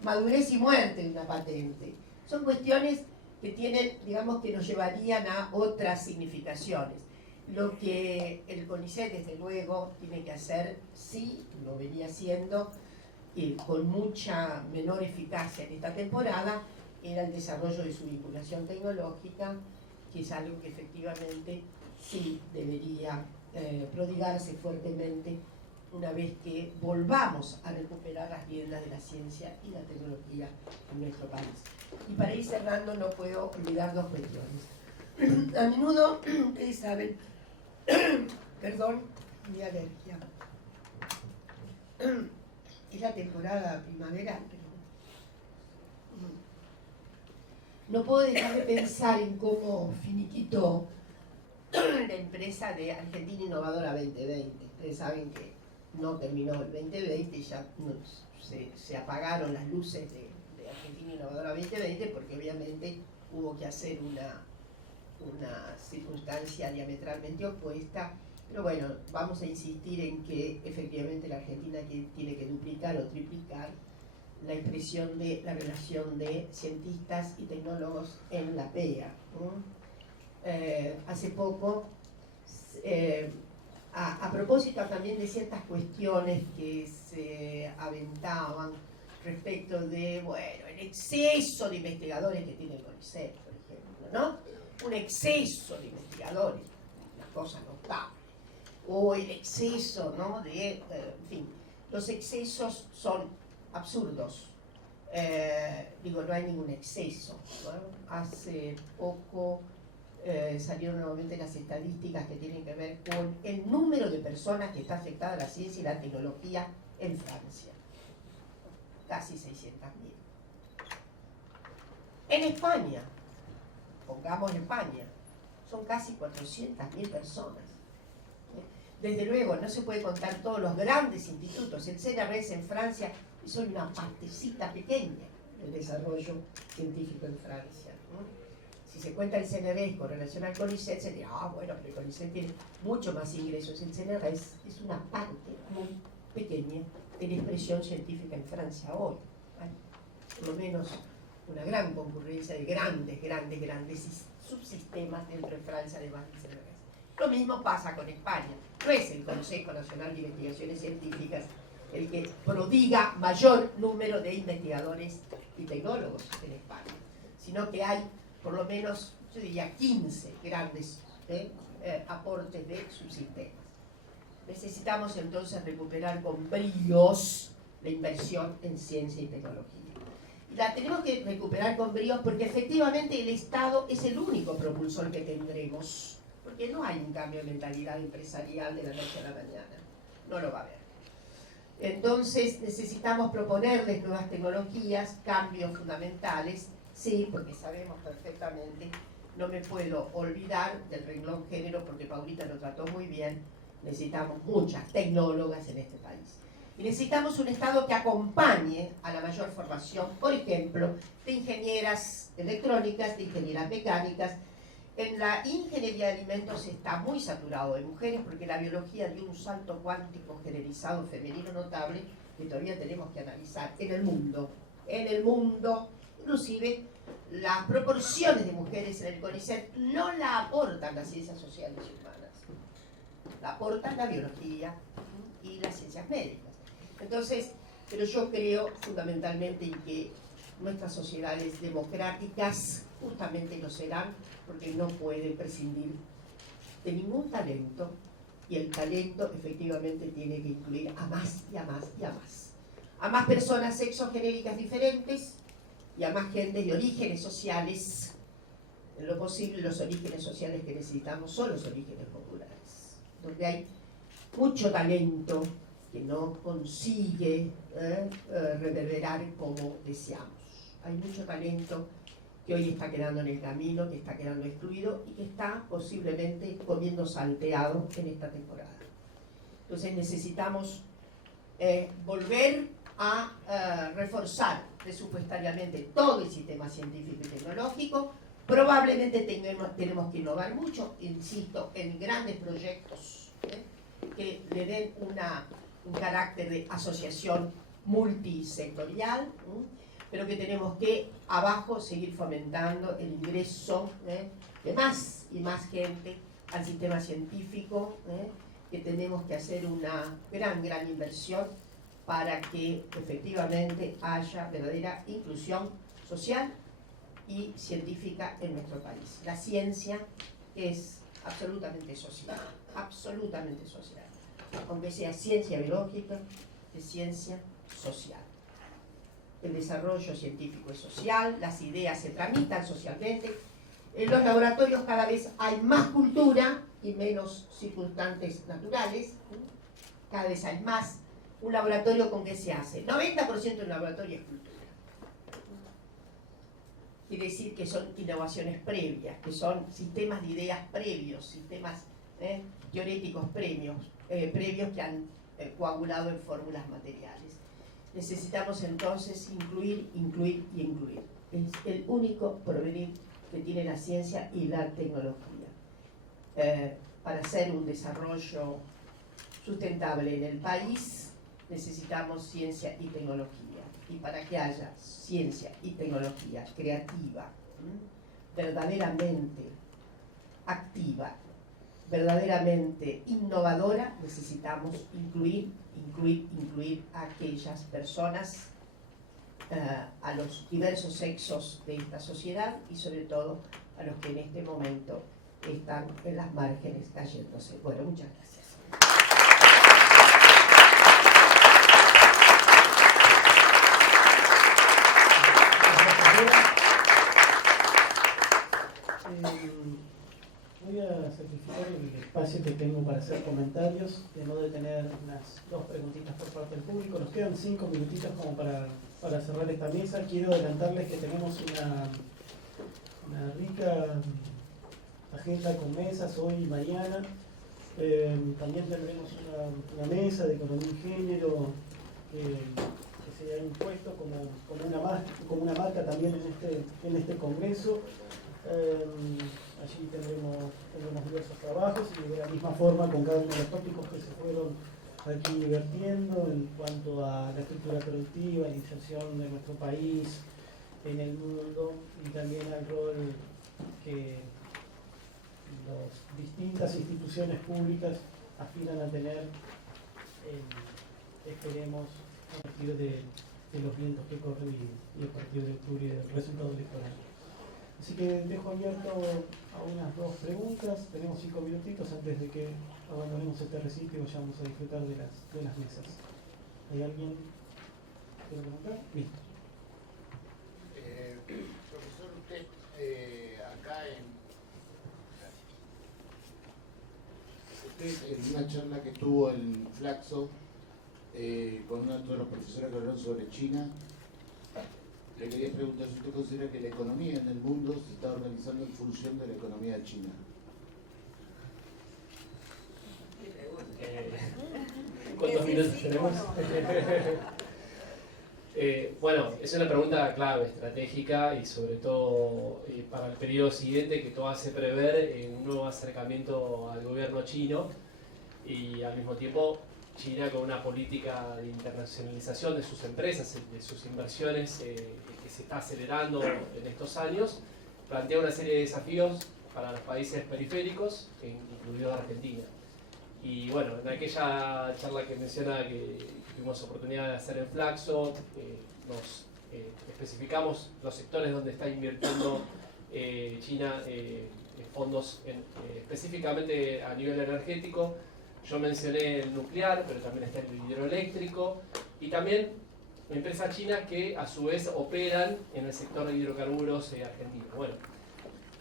madurez y muerte de una patente. Son cuestiones que tienen, digamos, que nos llevarían a otras significaciones. Lo que el CONICET, desde luego, tiene que hacer, sí, lo venía haciendo, con mucha menor eficacia en esta temporada, era el desarrollo de su vinculación tecnológica, que es algo que efectivamente sí debería prodigarse fuertemente una vez que volvamos a recuperar las riendas de la ciencia y la tecnología en nuestro país. Y para ir cerrando no puedo olvidar dos cuestiones. A menudo, ustedes saben, perdón, mi alergia, es la temporada primaveral, pero no puedo dejar de pensar en cómo finiquitó la empresa de Argentina Innovadora 2020. Ustedes saben que no terminó el 2020, ya se apagaron las luces de Argentina Innovadora 2020 porque obviamente hubo que hacer una circunstancia diametralmente opuesta. Pero bueno, vamos a insistir en que efectivamente la Argentina tiene que duplicar o triplicar la expresión de la relación de cientistas y tecnólogos en la PEA. Hace poco, a propósito también de ciertas cuestiones que se aventaban respecto de, bueno, el exceso de investigadores que tiene el CONICET, por ejemplo, ¿no? Un exceso de investigadores, una cosa notable. O el exceso, ¿no?, en fin, los excesos son absurdos. No hay ningún exceso, ¿no? Hace poco salieron nuevamente las estadísticas que tienen que ver con el número de personas que está afectada a la ciencia y la tecnología en Francia. Casi 600.000. En España, pongamos España, son casi 400.000 personas. Desde luego, no se puede contar todos los grandes institutos. El CNRS en Francia es solo una partecita pequeña del desarrollo científico en Francia, ¿no? Si se cuenta el CNRS con relación al CONICET, se dirá, bueno, pero el CONICET tiene mucho más ingresos. El CNRS es una parte muy pequeña de la expresión científica en Francia hoy. ¿Vale? Por lo menos una gran concurrencia de grandes subsistemas dentro de Francia, además del CNRS. Lo mismo pasa con España. No es el Consejo Nacional de Investigaciones Científicas el que prodiga mayor número de investigadores y tecnólogos en España, sino que hay por lo menos, yo diría, 15 grandes aportes de subsistemas. Necesitamos entonces recuperar con bríos la inversión en ciencia y tecnología. Y la tenemos que recuperar con bríos porque efectivamente el Estado es el único propulsor que tendremos, porque no hay un cambio de mentalidad empresarial de la noche a la mañana, no lo va a haber. Entonces necesitamos proponerles nuevas tecnologías, cambios fundamentales. Sí, porque sabemos perfectamente, no me puedo olvidar del renglón género porque Paulita lo trató muy bien, necesitamos muchas tecnólogas en este país. Y necesitamos un Estado que acompañe a la mayor formación, por ejemplo, de ingenieras electrónicas, de ingenieras mecánicas. En la ingeniería de alimentos está muy saturado de mujeres porque la biología dio un salto cuántico generalizado femenino notable que todavía tenemos que analizar en el mundo. Inclusive, las proporciones de mujeres en el CONICET no la aportan las ciencias sociales y humanas, la aportan la biología y las ciencias médicas. Entonces, pero yo creo fundamentalmente en que nuestras sociedades democráticas justamente lo serán porque no pueden prescindir de ningún talento y el talento efectivamente tiene que incluir a más y a más y a más. A más personas sexogenéricas diferentes y a más gente de orígenes sociales. En lo posible, los orígenes sociales que necesitamos son los orígenes populares, donde hay mucho talento que no consigue reverberar como deseamos. Hay mucho talento que hoy está quedando en el camino, que está quedando excluido y que está posiblemente comiendo salteado en esta temporada. Entonces necesitamos volver a reforzar presupuestariamente todo el sistema científico y tecnológico. Probablemente tenemos que innovar mucho, insisto, en grandes proyectos que le den un carácter de asociación multisectorial, pero que tenemos que abajo seguir fomentando el ingreso de más y más gente al sistema científico, que tenemos que hacer una gran inversión para que efectivamente haya verdadera inclusión social y científica en nuestro país. La ciencia es absolutamente social, aunque sea ciencia biológica, es ciencia social. El desarrollo científico es social, las ideas se tramitan socialmente. En los laboratorios cada vez hay más cultura y menos circunstantes naturales. Cada vez hay más. Un laboratorio, ¿con qué se hace? 90% de un laboratorio es cultura. Quiere decir que son innovaciones previas, que son sistemas de ideas previos, sistemas teoréticos previos que han coagulado en fórmulas materiales. Necesitamos entonces incluir. Es el único porvenir que tiene la ciencia y la tecnología. Para hacer un desarrollo sustentable en el país, necesitamos ciencia y tecnología. Y para que haya ciencia y tecnología creativa, verdaderamente activa, verdaderamente innovadora, necesitamos incluir a aquellas personas, a los diversos sexos de esta sociedad y sobre todo a los que en este momento están en las márgenes cayéndose. Bueno, muchas gracias. Voy a sacrificar el espacio que tengo para hacer comentarios, de modo de tener unas 2 preguntitas por parte del público. Nos quedan 5 minutitos como para cerrar esta mesa. Quiero adelantarles que tenemos una rica agenda con mesas hoy y mañana. También tendremos una mesa de economía y género que se ha impuesto como una marca también en este congreso. Allí tendremos diversos trabajos y de la misma forma con cada uno de los tópicos que se fueron aquí vertiendo en cuanto a la estructura productiva, la inserción de nuestro país en el mundo y también al rol que las distintas instituciones públicas aspiran a tener, esperemos, a partir de los vientos que corren y a partir de octubre y del resultado electoral. Así que dejo abierto a unas 2 preguntas. Tenemos 5 minutitos antes de que abandonemos este recinto y vayamos a disfrutar de las mesas. ¿Hay alguien que quiera preguntar? Listo. Profesor, usted acá en una charla que estuvo en Flaxo con uno de los profesores que hablaron sobre China, le quería preguntar si usted considera que la economía en el mundo se está organizando en función de la economía china. ¿Cuántos minutos tenemos? Bueno, es una pregunta clave, estratégica y sobre todo para el periodo siguiente, que todo hace prever un nuevo acercamiento al gobierno chino y al mismo tiempo China con una política de internacionalización de sus empresas, de sus inversiones que se está acelerando en estos años, plantea una serie de desafíos para los países periféricos, incluido Argentina. Y bueno, en aquella charla que menciona que tuvimos oportunidad de hacer en Flaxo, nos especificamos los sectores donde está invirtiendo China fondos específicamente a nivel energético. Yo mencioné el nuclear, pero también está el hidroeléctrico y también empresas chinas que a su vez operan en el sector de hidrocarburos argentino. Bueno,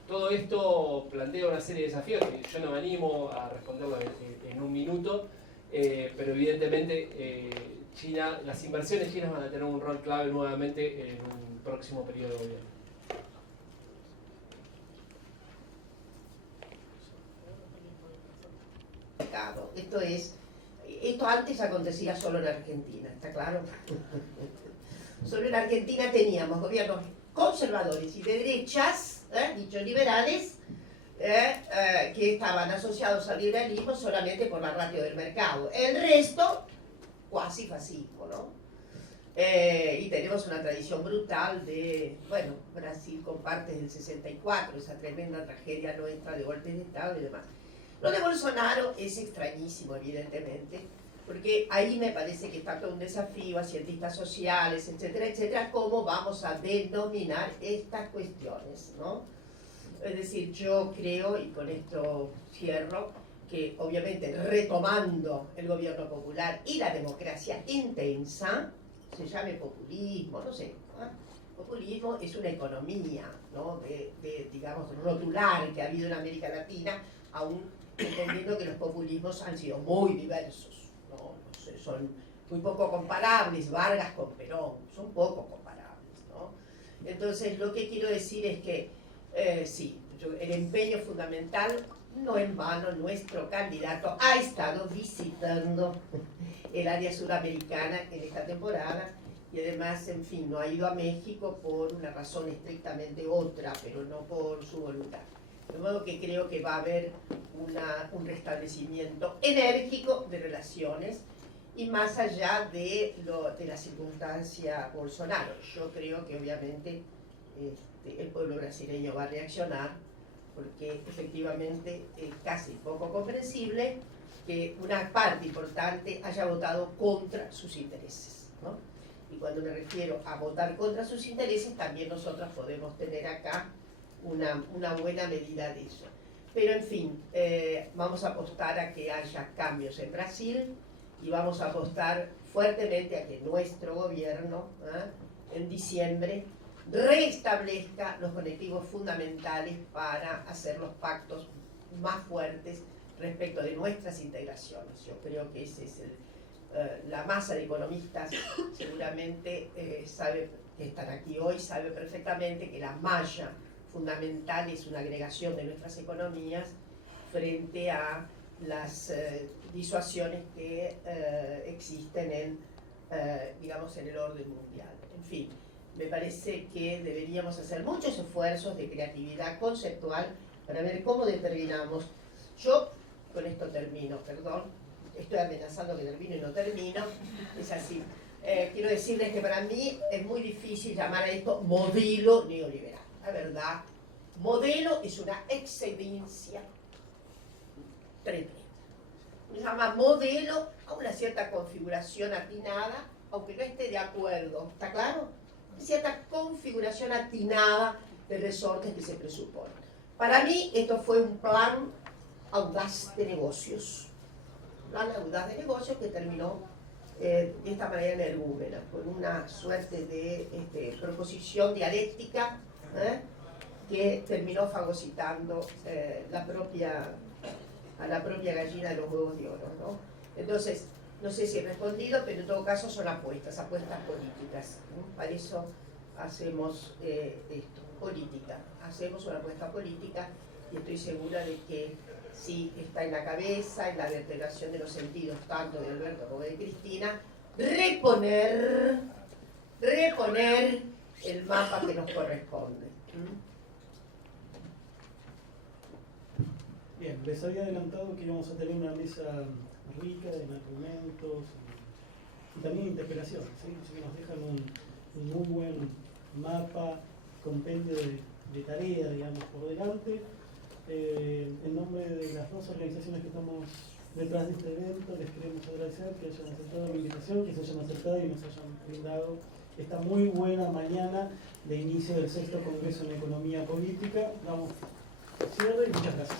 todo esto plantea una serie de desafíos que yo no me animo a responderlo en un minuto, pero evidentemente China, las inversiones chinas van a tener un rol clave nuevamente en un próximo periodo de gobierno. Esto antes acontecía solo en Argentina, ¿está claro? Solo en Argentina teníamos gobiernos conservadores y de derechas, dicho liberales, que estaban asociados al liberalismo solamente por la ratio del mercado. El resto, cuasi fascismo, ¿no? Y tenemos una tradición brutal de, bueno, Brasil comparte desde el 64, esa tremenda tragedia nuestra de golpes de Estado y demás. Lo de Bolsonaro es extrañísimo, evidentemente, porque ahí me parece que está todo un desafío a cientistas sociales, etcétera, etcétera, cómo vamos a denominar estas cuestiones, ¿no? Es decir, yo creo, y con esto cierro, que obviamente retomando el gobierno popular y la democracia intensa, se llame populismo, no sé, populismo es una economía, ¿no? digamos, rotular que ha habido en América Latina, aún entendiendo que los populismos han sido muy diversos, ¿no? No sé, son muy poco comparables, Vargas con Perón, son poco comparables, ¿no? Entonces, lo que quiero decir es que, sí, el empeño fundamental, no en vano, nuestro candidato ha estado visitando el área suramericana en esta temporada y además, en fin, no ha ido a México por una razón estrictamente otra, pero no por su voluntad. De modo que creo que va a haber un restablecimiento enérgico de relaciones y más allá de la circunstancia Bolsonaro. Yo creo que obviamente el pueblo brasileño va a reaccionar porque efectivamente es casi poco comprensible que una parte importante haya votado contra sus intereses, ¿no? Y cuando me refiero a votar contra sus intereses, también nosotros podemos tener acá una buena medida de eso. Pero en fin, vamos a apostar a que haya cambios en Brasil y vamos a apostar fuertemente a que nuestro gobierno en diciembre restablezca los colectivos fundamentales para hacer los pactos más fuertes respecto de nuestras integraciones. Yo creo que ese es la masa de economistas seguramente sabe, que están aquí hoy, sabe perfectamente que la malla fundamental es una agregación de nuestras economías frente a las disuasiones que existen en, digamos, en el orden mundial. En fin, me parece que deberíamos hacer muchos esfuerzos de creatividad conceptual para ver cómo determinamos. Yo con esto termino, perdón, estoy amenazando que termino y no termino, es así. Quiero decirles que para mí es muy difícil llamar a esto modelo neoliberal. La verdad, modelo es una excedencia tremenda. Se llama modelo a una cierta configuración atinada, aunque no esté de acuerdo, ¿está claro? Cierta configuración atinada de resortes que se presuponen. Para mí esto fue un plan audaz de negocios. Plan audaz de negocios que terminó de esta manera energúmena, con una suerte de proposición dialéctica que terminó fagocitando a la propia gallina de los huevos de oro, ¿no? Entonces, no sé si he respondido, pero en todo caso son apuestas políticas, ¿no? Para eso hacemos esto, política. Hacemos una apuesta política y estoy segura de que sí está en la cabeza, en la vertebración de los sentidos, tanto de Alberto como de Cristina, reponer el mapa que nos corresponde. Bien, les había adelantado que íbamos a tener una mesa rica de argumentos y también interpelaciones, ¿sí? Así que nos dejan un muy buen mapa, compendio de tarea, digamos, por delante. En nombre de las dos organizaciones que estamos detrás de este evento, les queremos agradecer que hayan aceptado la invitación, que se hayan acercado y nos hayan brindado esta muy buena mañana de inicio del 6º Congreso en Economía Política. Damos cierre y muchas gracias.